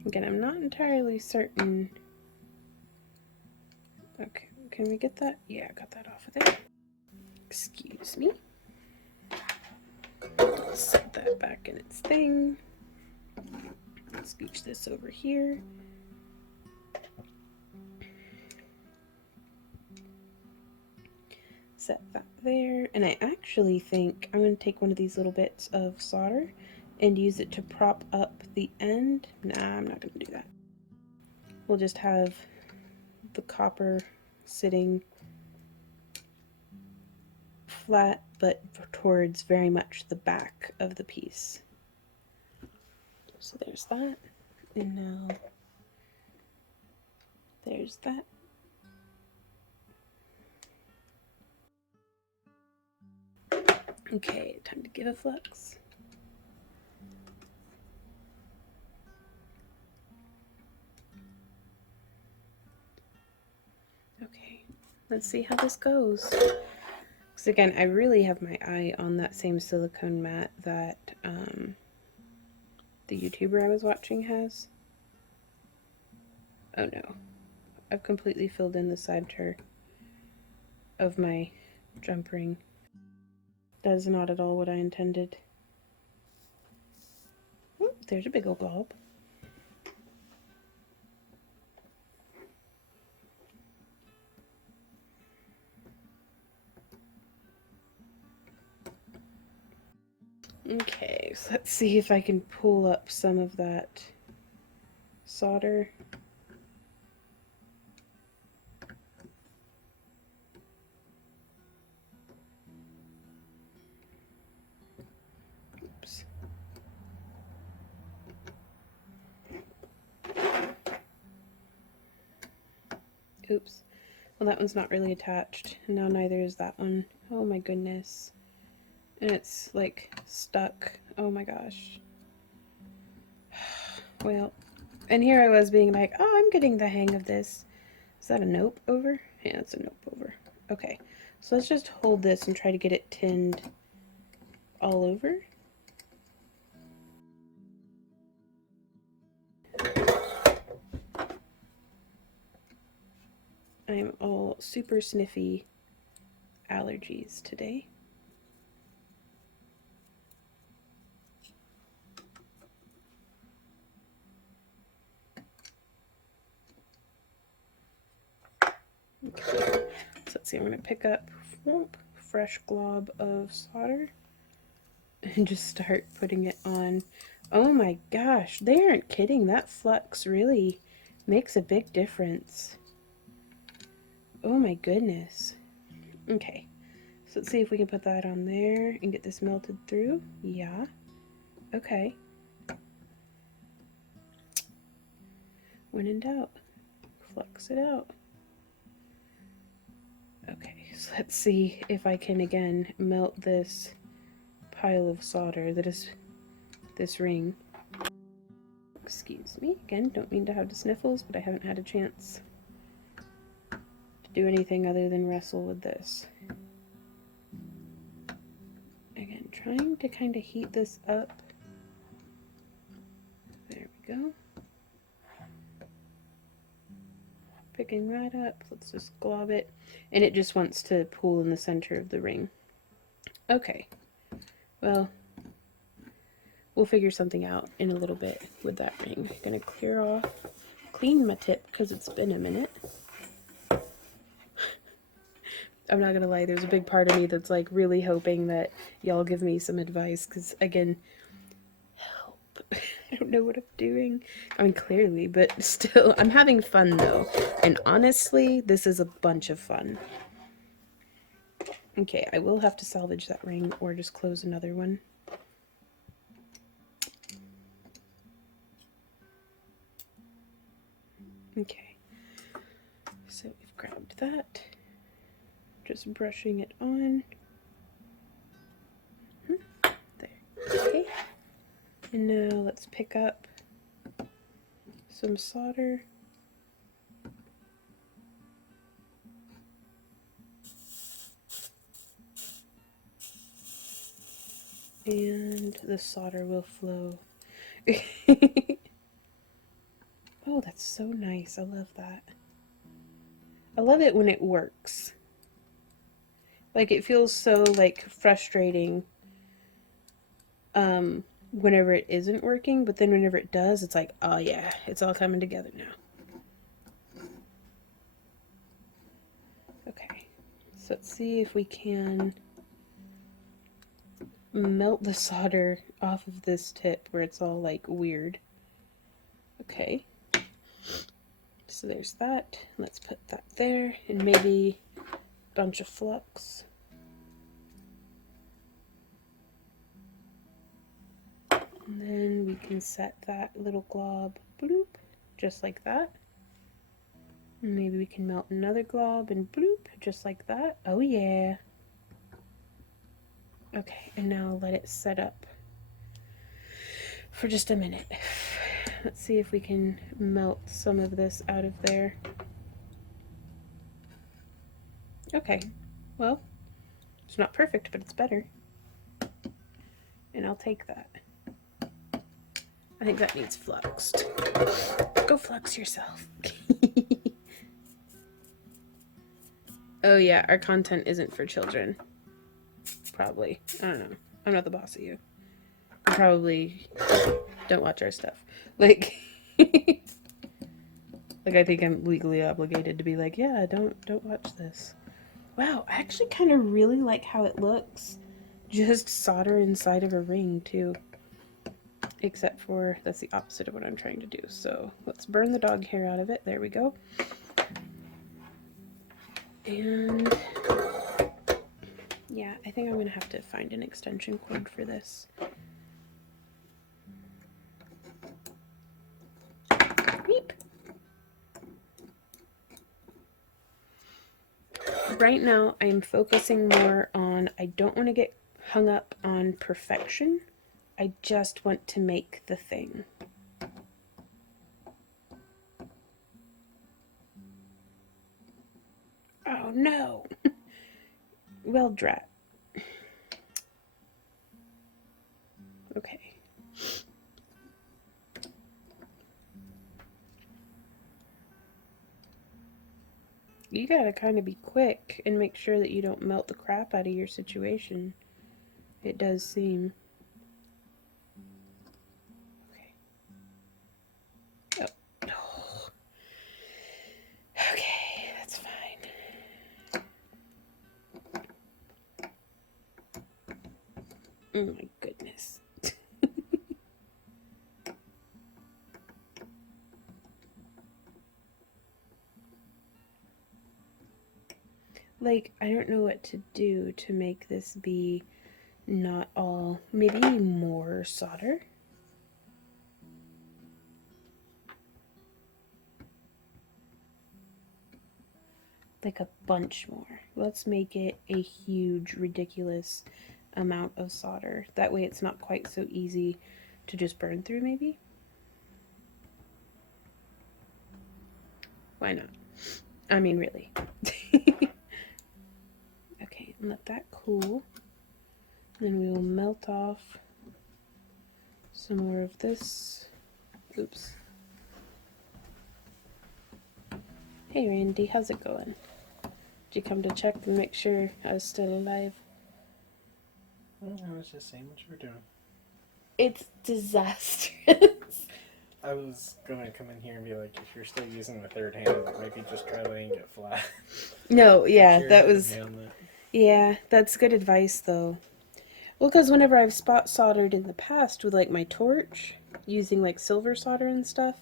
Again, I'm not entirely certain. Okay, can we get that? Yeah, I got that off of there. Excuse me. Set that back in its thing. Scooch this over here. Set that there. And I actually think I'm going to take one of these little bits of solder and use it to prop up the end. Nah, I'm not going to do that. We'll just have the copper sitting flat, but towards very much the back of the piece. So there's that. And now there's that. Okay, time to give a flux. Okay, let's see how this goes. Because again, I really have my eye on that same silicone mat that the YouTuber I was watching has. Oh no, I've completely filled in the center of my jump ring. That is not at all what I intended. Ooh, there's a big old glob. Okay, so let's see if I can pull up some of that solder. Oops. Oops. Well, that one's not really attached. And now neither is that one. Oh my goodness. And it's like stuck. Oh my gosh. Well, and here I was being like, oh, I'm getting the hang of this. Is that a nope over? Yeah, it's a nope over. Okay, so let's just hold this and try to get it tinned all over. I'm all super sniffy allergies today. Okay, so let's see, I'm going to pick up fresh glob of solder and just start putting it on. Oh my gosh, they aren't kidding. That flux really makes a big difference. Oh my goodness. Okay, so let's see if we can put that on there and get this melted through. Yeah. Okay. When in doubt, flux it out. Okay, so let's see if I can again melt this pile of solder that is this ring. Excuse me, again, don't mean to have the sniffles, but I haven't had a chance to do anything other than wrestle with this. Again, trying to kind of heat this up. There we go. picking that up. Let's just glob it. And it just wants to pool in the center of the ring. Okay. Well, we'll figure something out in a little bit with that ring. I'm gonna clean my tip because it's been a minute. I'm not gonna lie, there's a big part of me that's like really hoping that y'all give me some advice because, again, help. I don't know what I'm doing. I mean, clearly, but still, I'm having fun though. And honestly, this is a bunch of fun. Okay, I will have to salvage that ring or just close another one. Okay, so we've grabbed that. Just brushing it on. There. Okay. And now let's pick up some solder. And the solder will flow. Oh, that's so nice. I love that. I love it when it works. Like, it feels so, like, frustrating whenever it isn't working, but then whenever it does, it's like, oh yeah, it's all coming together now. Okay, so let's see if we can melt the solder off of this tip where it's all, like, weird. Okay, so there's that. Let's put that there, and maybe a bunch of flux. And then we can set that little glob, bloop, just like that. And maybe we can melt another glob and bloop, just like that. Oh yeah. Okay, and now let it set up for just a minute. Let's see if we can melt some of this out of there. Okay, well, it's not perfect, but it's better. And I'll take that. I think that needs fluxed. Go flux yourself. Oh yeah, our content isn't for children. Probably. I don't know. I'm not the boss of you. You probably don't watch our stuff. Like, like I think I'm legally obligated to be like, yeah, don't watch this. Wow, I actually kind of really like how it looks. Just solder inside of a ring too. Except for that's the opposite of what I'm trying to do. So let's burn the dog hair out of it. There we go. And yeah, I think I'm gonna have to find an extension cord for this. Beep. Right now, I'm focusing more on, I don't want to get hung up on perfection. I just want to make the thing. Oh no! Well, drat. Okay. You gotta kind of be quick and make sure that you don't melt the crap out of your situation. It does seem. Okay. Oh. Oh. Okay, that's fine. Oh my goodness. Like, I don't know what to do to make this be not all, maybe more solder. Like a bunch more. Let's make it a huge, ridiculous amount of solder. That way it's not quite so easy to just burn through, maybe? Why not? I mean, really. Okay, and let that cool. Then we will melt off some more of this. Oops. Hey Randy, how's it going? Did you come to check and make sure I was still alive? Well, I was just saying what you were doing. It's disastrous. I was gonna come in here and be like, if you're still using the third hand, maybe just try laying it flat. No, But yeah, you're that ahead of was. me on that. Yeah, that's good advice though. Well, because whenever I've spot soldered in the past with like my torch, using like silver solder and stuff,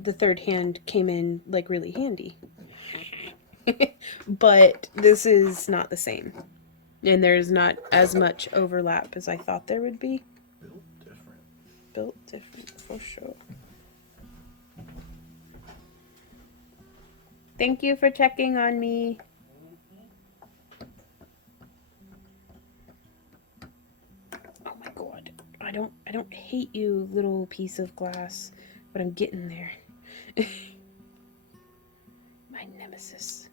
the third hand came in like really handy. But this is not the same. And there's not as much overlap as I thought there would be. Built different. Built different for sure. Thank you for checking on me. Oh my god. I don't hate you, little piece of glass, but I'm getting there. My nemesis.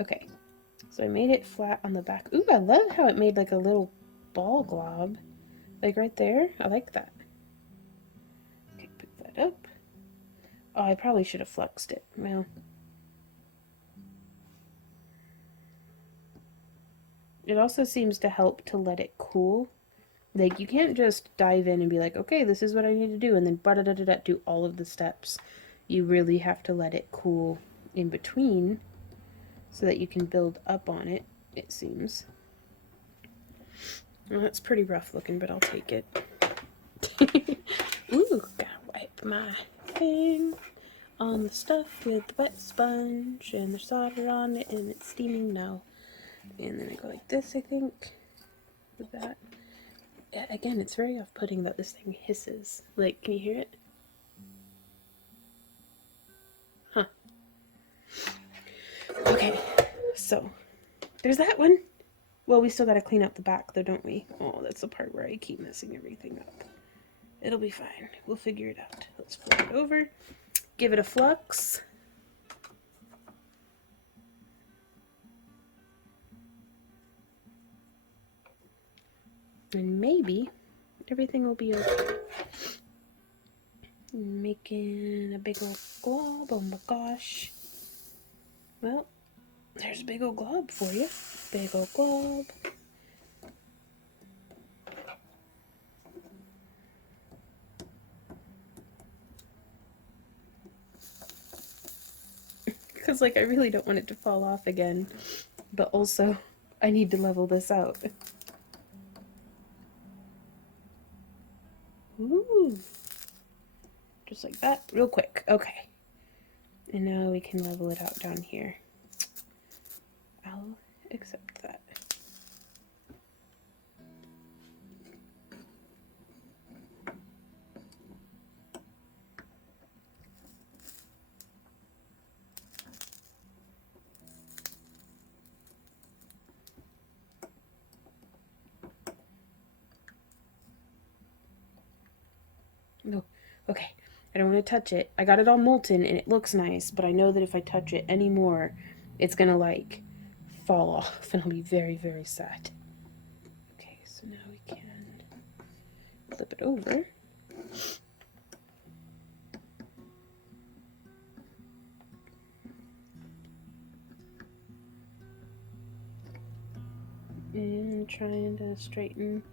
Okay. So I made it flat on the back. Ooh, I love how it made like a little ball glob. Like right there. I like that. Okay, pick that up. Oh, I probably should have fluxed it. Well, it also seems to help to let it cool. Like, you can't just dive in and be like, okay, this is what I need to do, and then do all of the steps. You really have to let it cool in between so that you can build up on it, it seems. Well, that's pretty rough looking, but I'll take it. Ooh, gotta wipe my thing on the stuff with the wet sponge, and there's solder on it, and it's steaming now. And then I go like this, I think, with that. Again, it's very off-putting that this thing hisses. Like, can you hear it? Huh. Okay, so there's that one. Well, we still gotta clean up the back though, don't we? Oh, that's the part where I keep messing everything up. It'll be fine. We'll figure it out. Let's flip it over. Give it a flux. And maybe everything will be okay. Making a big old glob. Oh my gosh. Well, there's a big old glob for you. Big old glob. Because, like, I really don't want it to fall off again. But also, I need to level this out. Ooh. Just like that, real quick. Okay. And now we can level it out down here. I'll accept that. No. Okay. I don't want to touch it. I got it all molten and it looks nice, but I know that if I touch it anymore, it's gonna like fall off and I'll be very, very sad. Okay, so now we can flip it over. And trying to straighten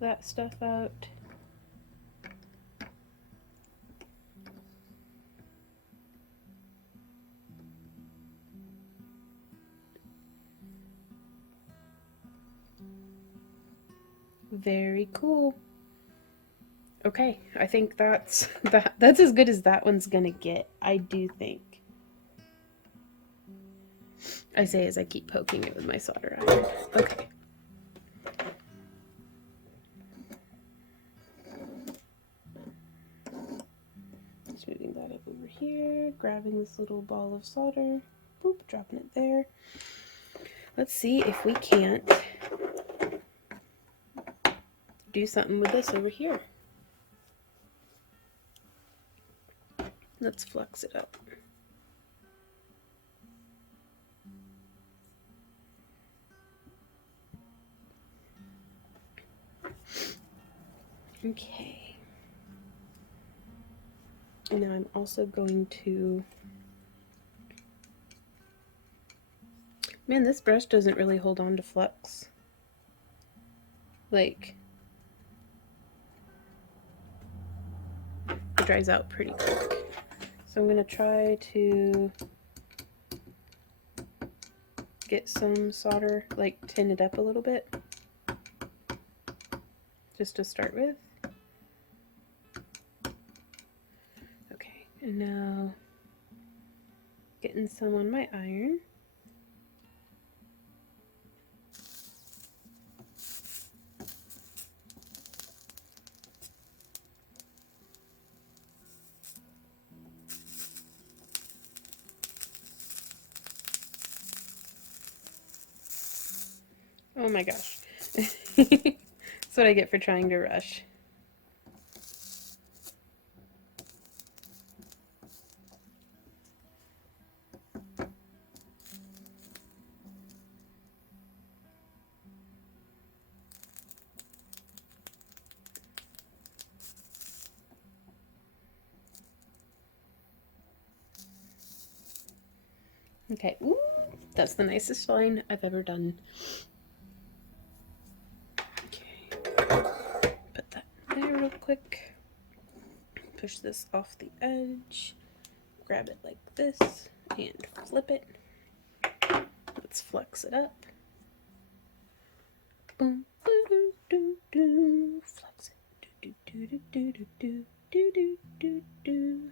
that stuff out. Very cool. Okay, I think that's that's as good as that one's gonna get. I do think. I say as I keep poking it with my solder iron. Okay. Just moving that up over here, grabbing this little ball of solder, boop, dropping it there. Let's see if we can't do something with this over here. Let's flux it up. Okay. And now I'm also going to... Man, this brush doesn't really hold on to flux. Like, it dries out pretty quick. So I'm going to try to get some solder, like tin it up a little bit, just to start with. Okay, and now getting some on my iron. Oh my gosh. That's what I get for trying to rush. Okay, ooh, that's the nicest line I've ever done. Okay, put that there real quick. Push this off the edge. Grab it like this and flip it. Let's flex it up. Boom, doo, doo, doo, flex it. Do, do, do, do, do, do, do, do, do, do.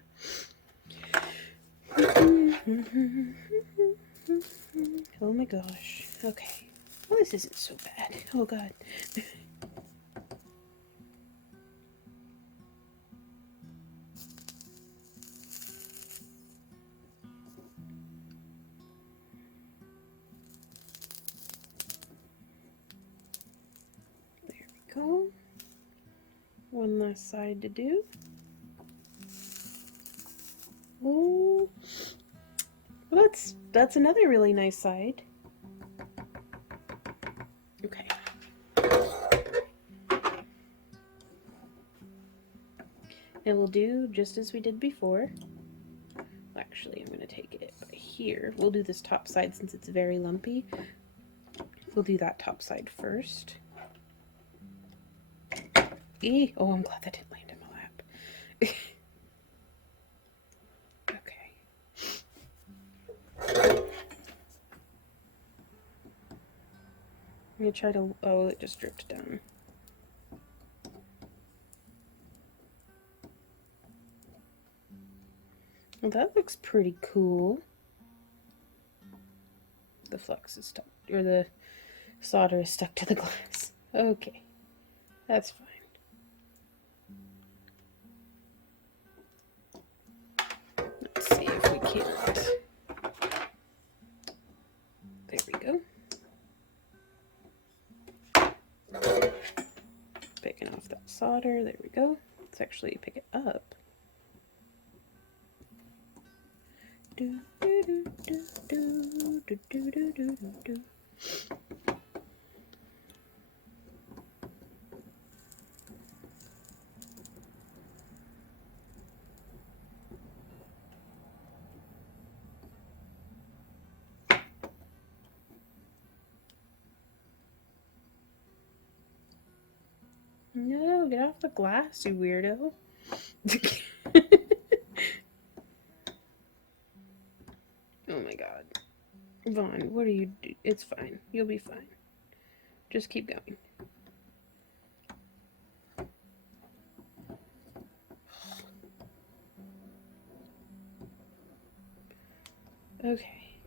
Oh my gosh. Okay. Well, this isn't so bad. Oh god. There we go. One last side to do. Oh, well, that's another really nice side. Okay. And we'll do just as we did before. Actually, I'm going to take it by here. We'll do this top side since it's very lumpy. We'll do that top side first. Oh, I'm glad that didn't land in my lap. Okay. I'm going to try to... Oh, it just dripped down. Well, that looks pretty cool. The flux is stuck, or the solder is stuck to the glass. Okay, that's fine. Let's see if we can't. There we go. Picking off that solder. There we go. Let's actually pick it up. Do, do, do, do, do, do, do, do, do, do. No, get off the glass, you weirdo. Oh my god. Vaughn, what are you doing? It's fine. You'll be fine. Just keep going. Okay.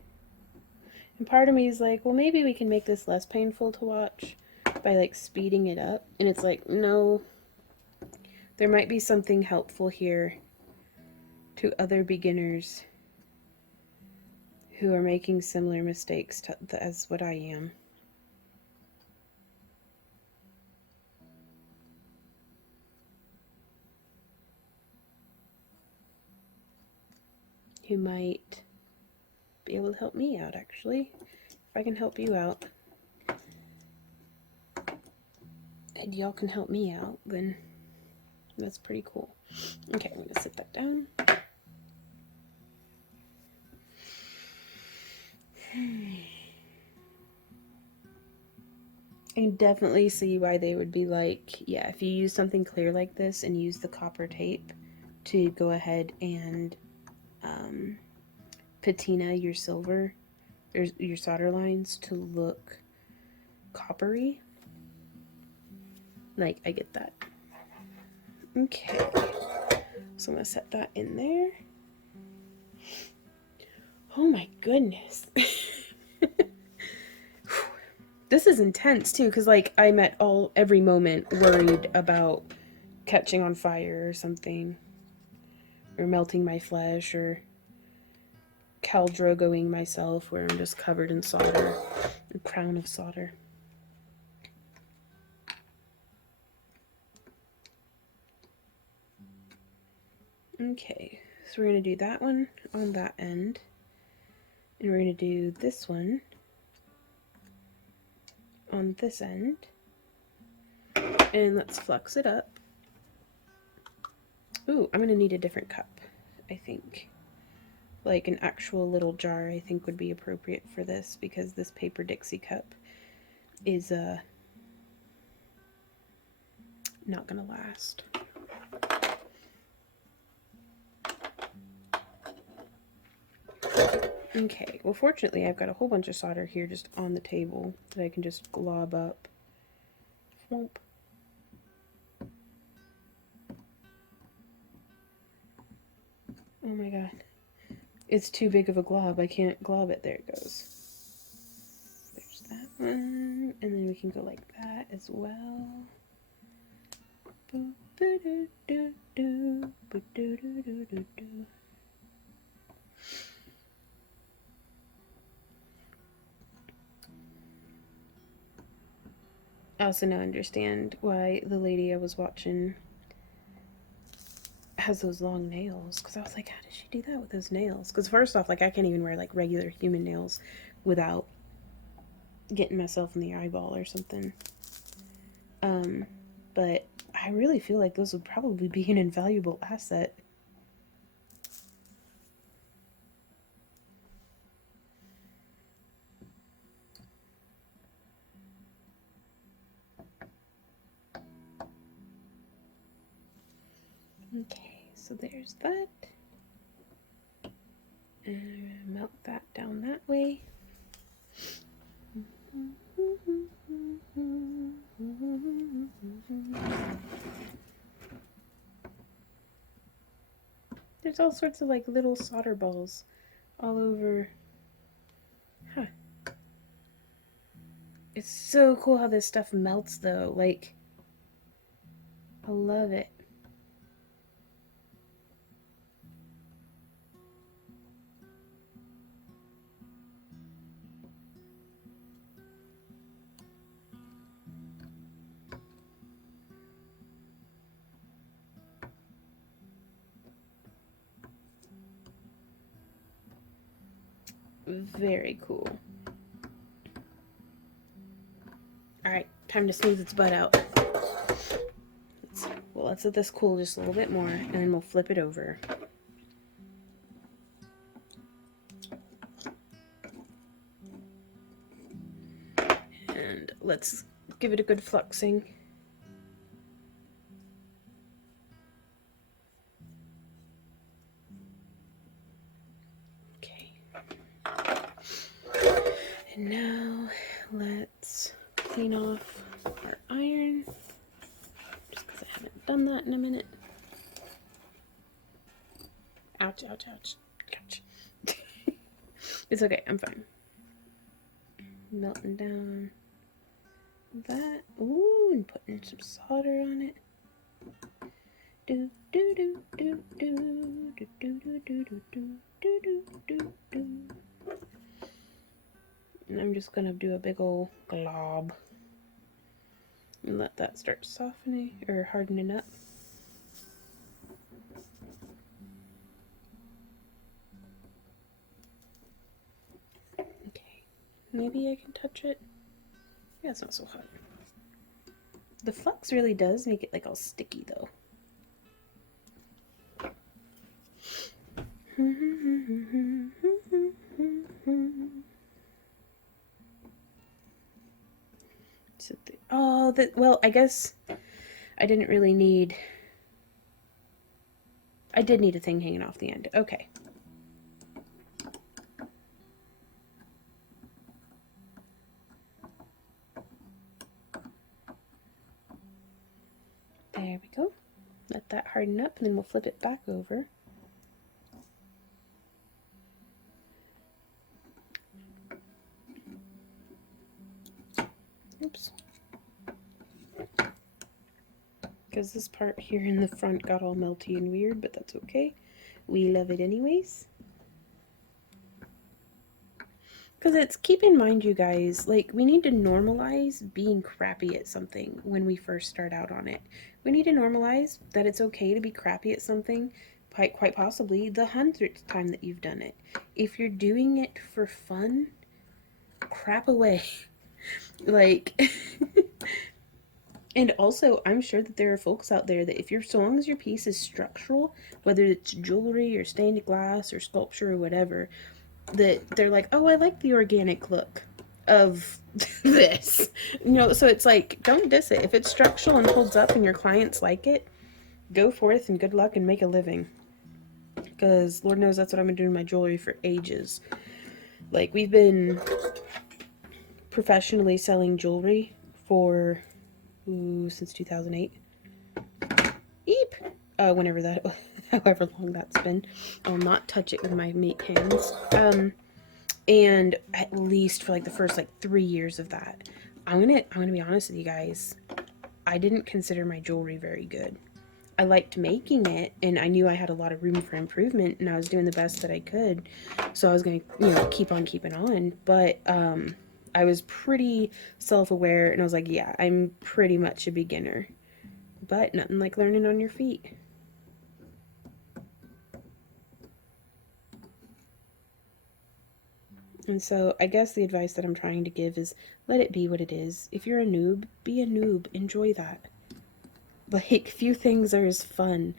And part of me is like, well, maybe we can make this less painful to watch by like speeding it up. And it's like, no, there might be something helpful here to other beginners who are making similar mistakes as what I am. Who might be able to help me out, actually. If I can help you out, and y'all can help me out, then that's pretty cool. Okay, I'm gonna set that down. I can definitely see why they would be like, yeah, if you use something clear like this and use the copper tape to go ahead and patina your silver, or your solder lines to look coppery. Like, I get that. Okay, so I'm gonna set that in there. Oh my goodness. This is intense too, because like I'm at every moment worried about catching on fire or something, or melting my flesh, or Drogoing myself where I'm just covered in solder, a crown of solder. Okay, so we're going to do that one on that end, and we're going to do this one on this end, and let's flux it up. Ooh, I'm going to need a different cup, I think. Like an actual little jar, I think would be appropriate for this, because this paper Dixie cup is not going to last. Okay, well fortunately I've got a whole bunch of solder here just on the table that I can just glob up. Flomp. Oh my god. It's too big of a glob. I can't glob it. There it goes. There's that one. And then we can go like that as well. I also now understand why the lady I was watching has those long nails, because I was like, how does she do that with those nails? Because first off, like, I can't even wear like regular human nails without getting myself in the eyeball or something. But I really feel like those would probably be an invaluable asset. Okay, so there's that. And melt that down that way. There's all sorts of like little solder balls all over. Huh. It's so cool how this stuff melts though. Like, I love it. Very cool. Alright, time to smooth its butt out. Let's let this cool just a little bit more, and then we'll flip it over. And let's give it a good fluxing. Okay. And now let's clean off our iron, just because I haven't done that in a minute. Ouch, ouch, ouch. Ouch. It's okay, I'm fine. Melting down that. Ooh, and putting some solder on it. Do do do do do do do do do do do do do do. And I'm just gonna do a big old glob and let that start softening or hardening up. Okay, maybe I can touch it. Yeah, it's not so hot. The flux really does make it like all sticky though. So oh, well, I guess I didn't really need. I did need a thing hanging off the end. Okay. There we go. Let that harden up, and then we'll flip it back over. Oops. Because this part here in the front got all melty and weird, but that's okay. We love it anyways. Because it's, keep in mind, you guys, like, we need to normalize being crappy at something when we first start out on it. We need to normalize that it's okay to be crappy at something, quite possibly the 100th time that you've done it. If you're doing it for fun, crap away. Like, and also, I'm sure that there are folks out there that if you're, so long as your piece is structural, whether it's jewelry or stained glass or sculpture or whatever, that they're like, oh, I like the organic look of this. You know, so it's like, don't diss it. If it's structural and holds up and your clients like it, go forth and good luck and make a living. Because Lord knows that's what I've been doing my jewelry for ages. Like, we've been professionally selling jewelry for, since 2008. Eep! Whenever that, however long that's been. I'll not touch it with my meat hands. And at least for like the first like 3 years of that, I'm gonna be honest with you guys, I didn't consider my jewelry very good. I liked making it, and I knew I had a lot of room for improvement, and I was doing the best that I could, so I was gonna, you know, keep on keeping on. But I was pretty self-aware, and I was like, yeah, I'm pretty much a beginner, but nothing like learning on your feet. And so I guess the advice that I'm trying to give is let it be what it is. If you're a noob, be a noob. Enjoy that. Like, few things are as fun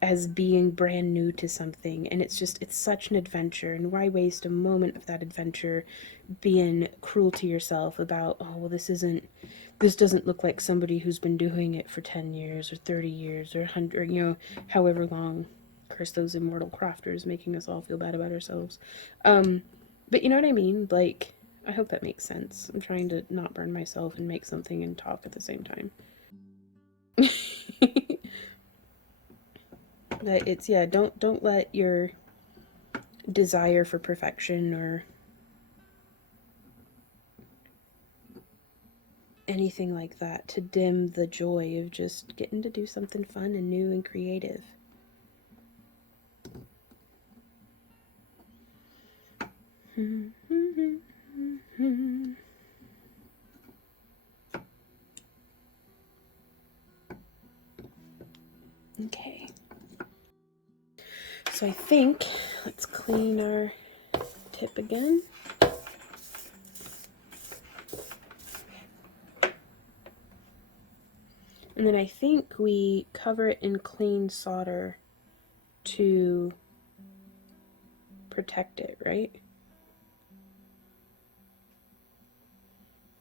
as being brand new to something. And it's just, it's such an adventure. And why waste a moment of that adventure being cruel to yourself about, oh, well, this doesn't look like somebody who's been doing it for 10 years or 30 years or 100, or, you know, however long. Curse those immortal crafters making us all feel bad about ourselves. But you know what I mean? Like, I hope that makes sense. I'm trying to not burn myself and make something and talk at the same time. But it's, yeah, don't let your desire for perfection or anything like that to dim the joy of just getting to do something fun and new and creative. Okay. So I think, let's clean our tip again. And then I think we cover it in clean solder to protect it, right?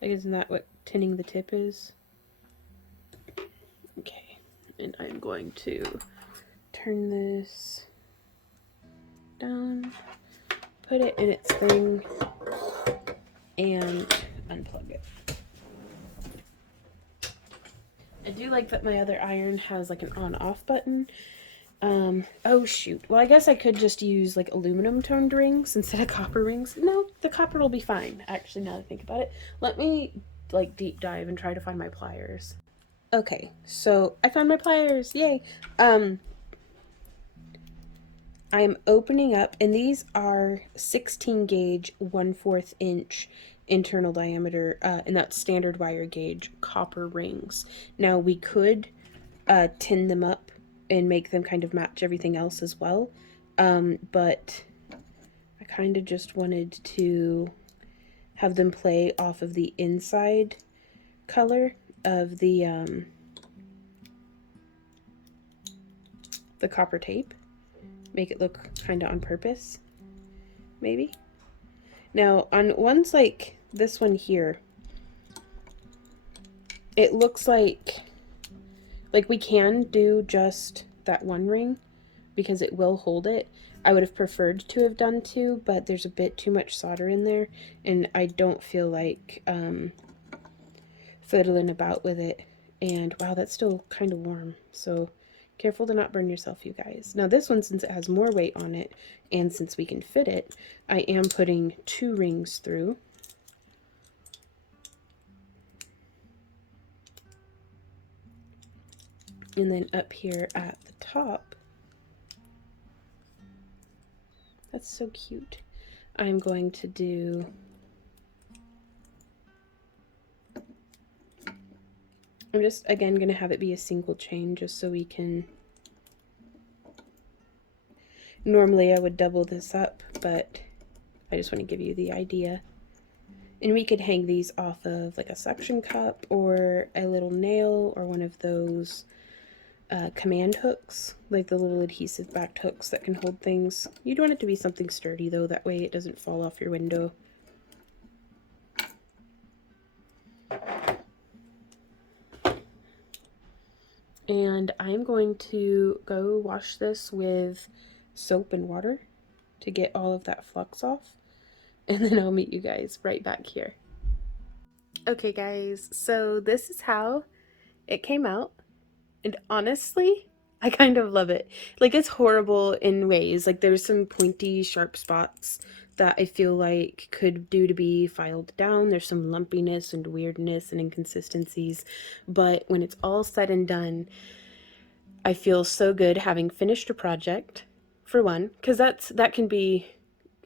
Like, isn't that what tinning the tip is? Okay, and I'm going to turn this down, put it in its thing, and unplug it. I do like that my other iron has like an on-off button. Oh shoot. Well, I guess I could just use like aluminum toned rings instead of copper rings. No, the copper will be fine. Actually, now that I think about it, let me like deep dive and try to find my pliers. Okay, so I found my pliers. Yay. I'm opening up, and these are 16 gauge 1/4 inch internal diameter, and that's standard wire gauge copper rings. Now we could tin them up and make them kind of match everything else as well, but I kind of just wanted to have them play off of the inside color of the copper tape. make it look kind of on purpose, maybe. Now, on ones like this one here, it looks like we can do just that one ring because it will hold it. I would have preferred to have done two, but there's a bit too much solder in there, and I don't feel like fiddling about with it. And wow, that's still kind of warm, so careful to not burn yourself, you guys. Now this one, since it has more weight on it, and since we can fit it, I am putting 2 rings through. And then up here at the top, that's so cute, I'm going to do I'm just, again, going to have it be a single chain just so we can... Normally I would double this up, but I just want to give you the idea. And we could hang these off of like a suction cup or a little nail or one of those command hooks, like the little adhesive backed hooks that can hold things. You'd want it to be something sturdy though, that way it doesn't fall off your window. And I'm going to go wash this with soap and water to get all of that flux off, and then I'll meet you guys right back here. Okay guys, so this is how it came out, and honestly, I kind of love it. Like, it's horrible in ways, like there's some pointy sharp spots that I feel like could do to be filed down. There's some lumpiness and weirdness and inconsistencies, but when it's all said and done, I feel so good having finished a project, for one, because that can be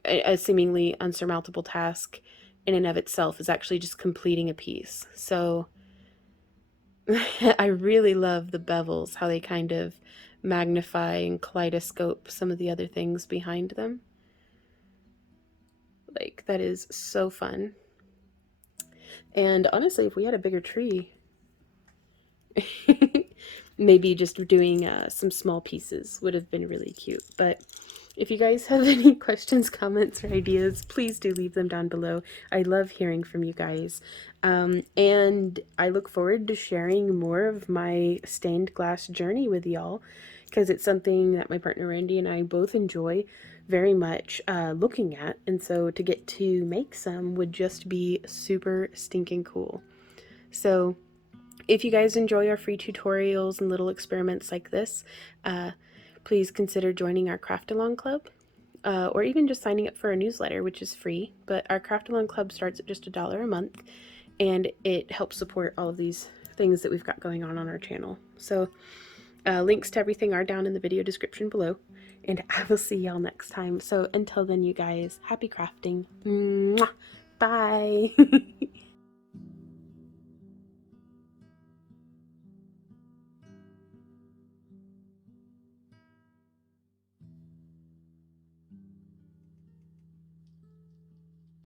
a seemingly unsurmountable task in and of itself, is actually just completing a piece. So I really love the bevels, how they kind of magnify and kaleidoscope some of the other things behind them. Like, that is so fun. And honestly, if we had a bigger tree, maybe just doing some small pieces would have been really cute. But if you guys have any questions, comments, or ideas, please do leave them down below. I love hearing from you guys. And I look forward to sharing more of my stained glass journey with y'all, because it's something that my partner Randy and I both enjoy very much looking at. And so to get to make some would just be super stinking cool. So if you guys enjoy our free tutorials and little experiments like this, please consider joining our Craft Along Club, or even just signing up for our newsletter, which is free. But our Craft Along Club starts at just $1 a month, and it helps support all of these things that we've got going on our channel. So links to everything are down in the video description below, and I will see y'all next time. So until then, you guys, happy crafting. Mwah! Bye!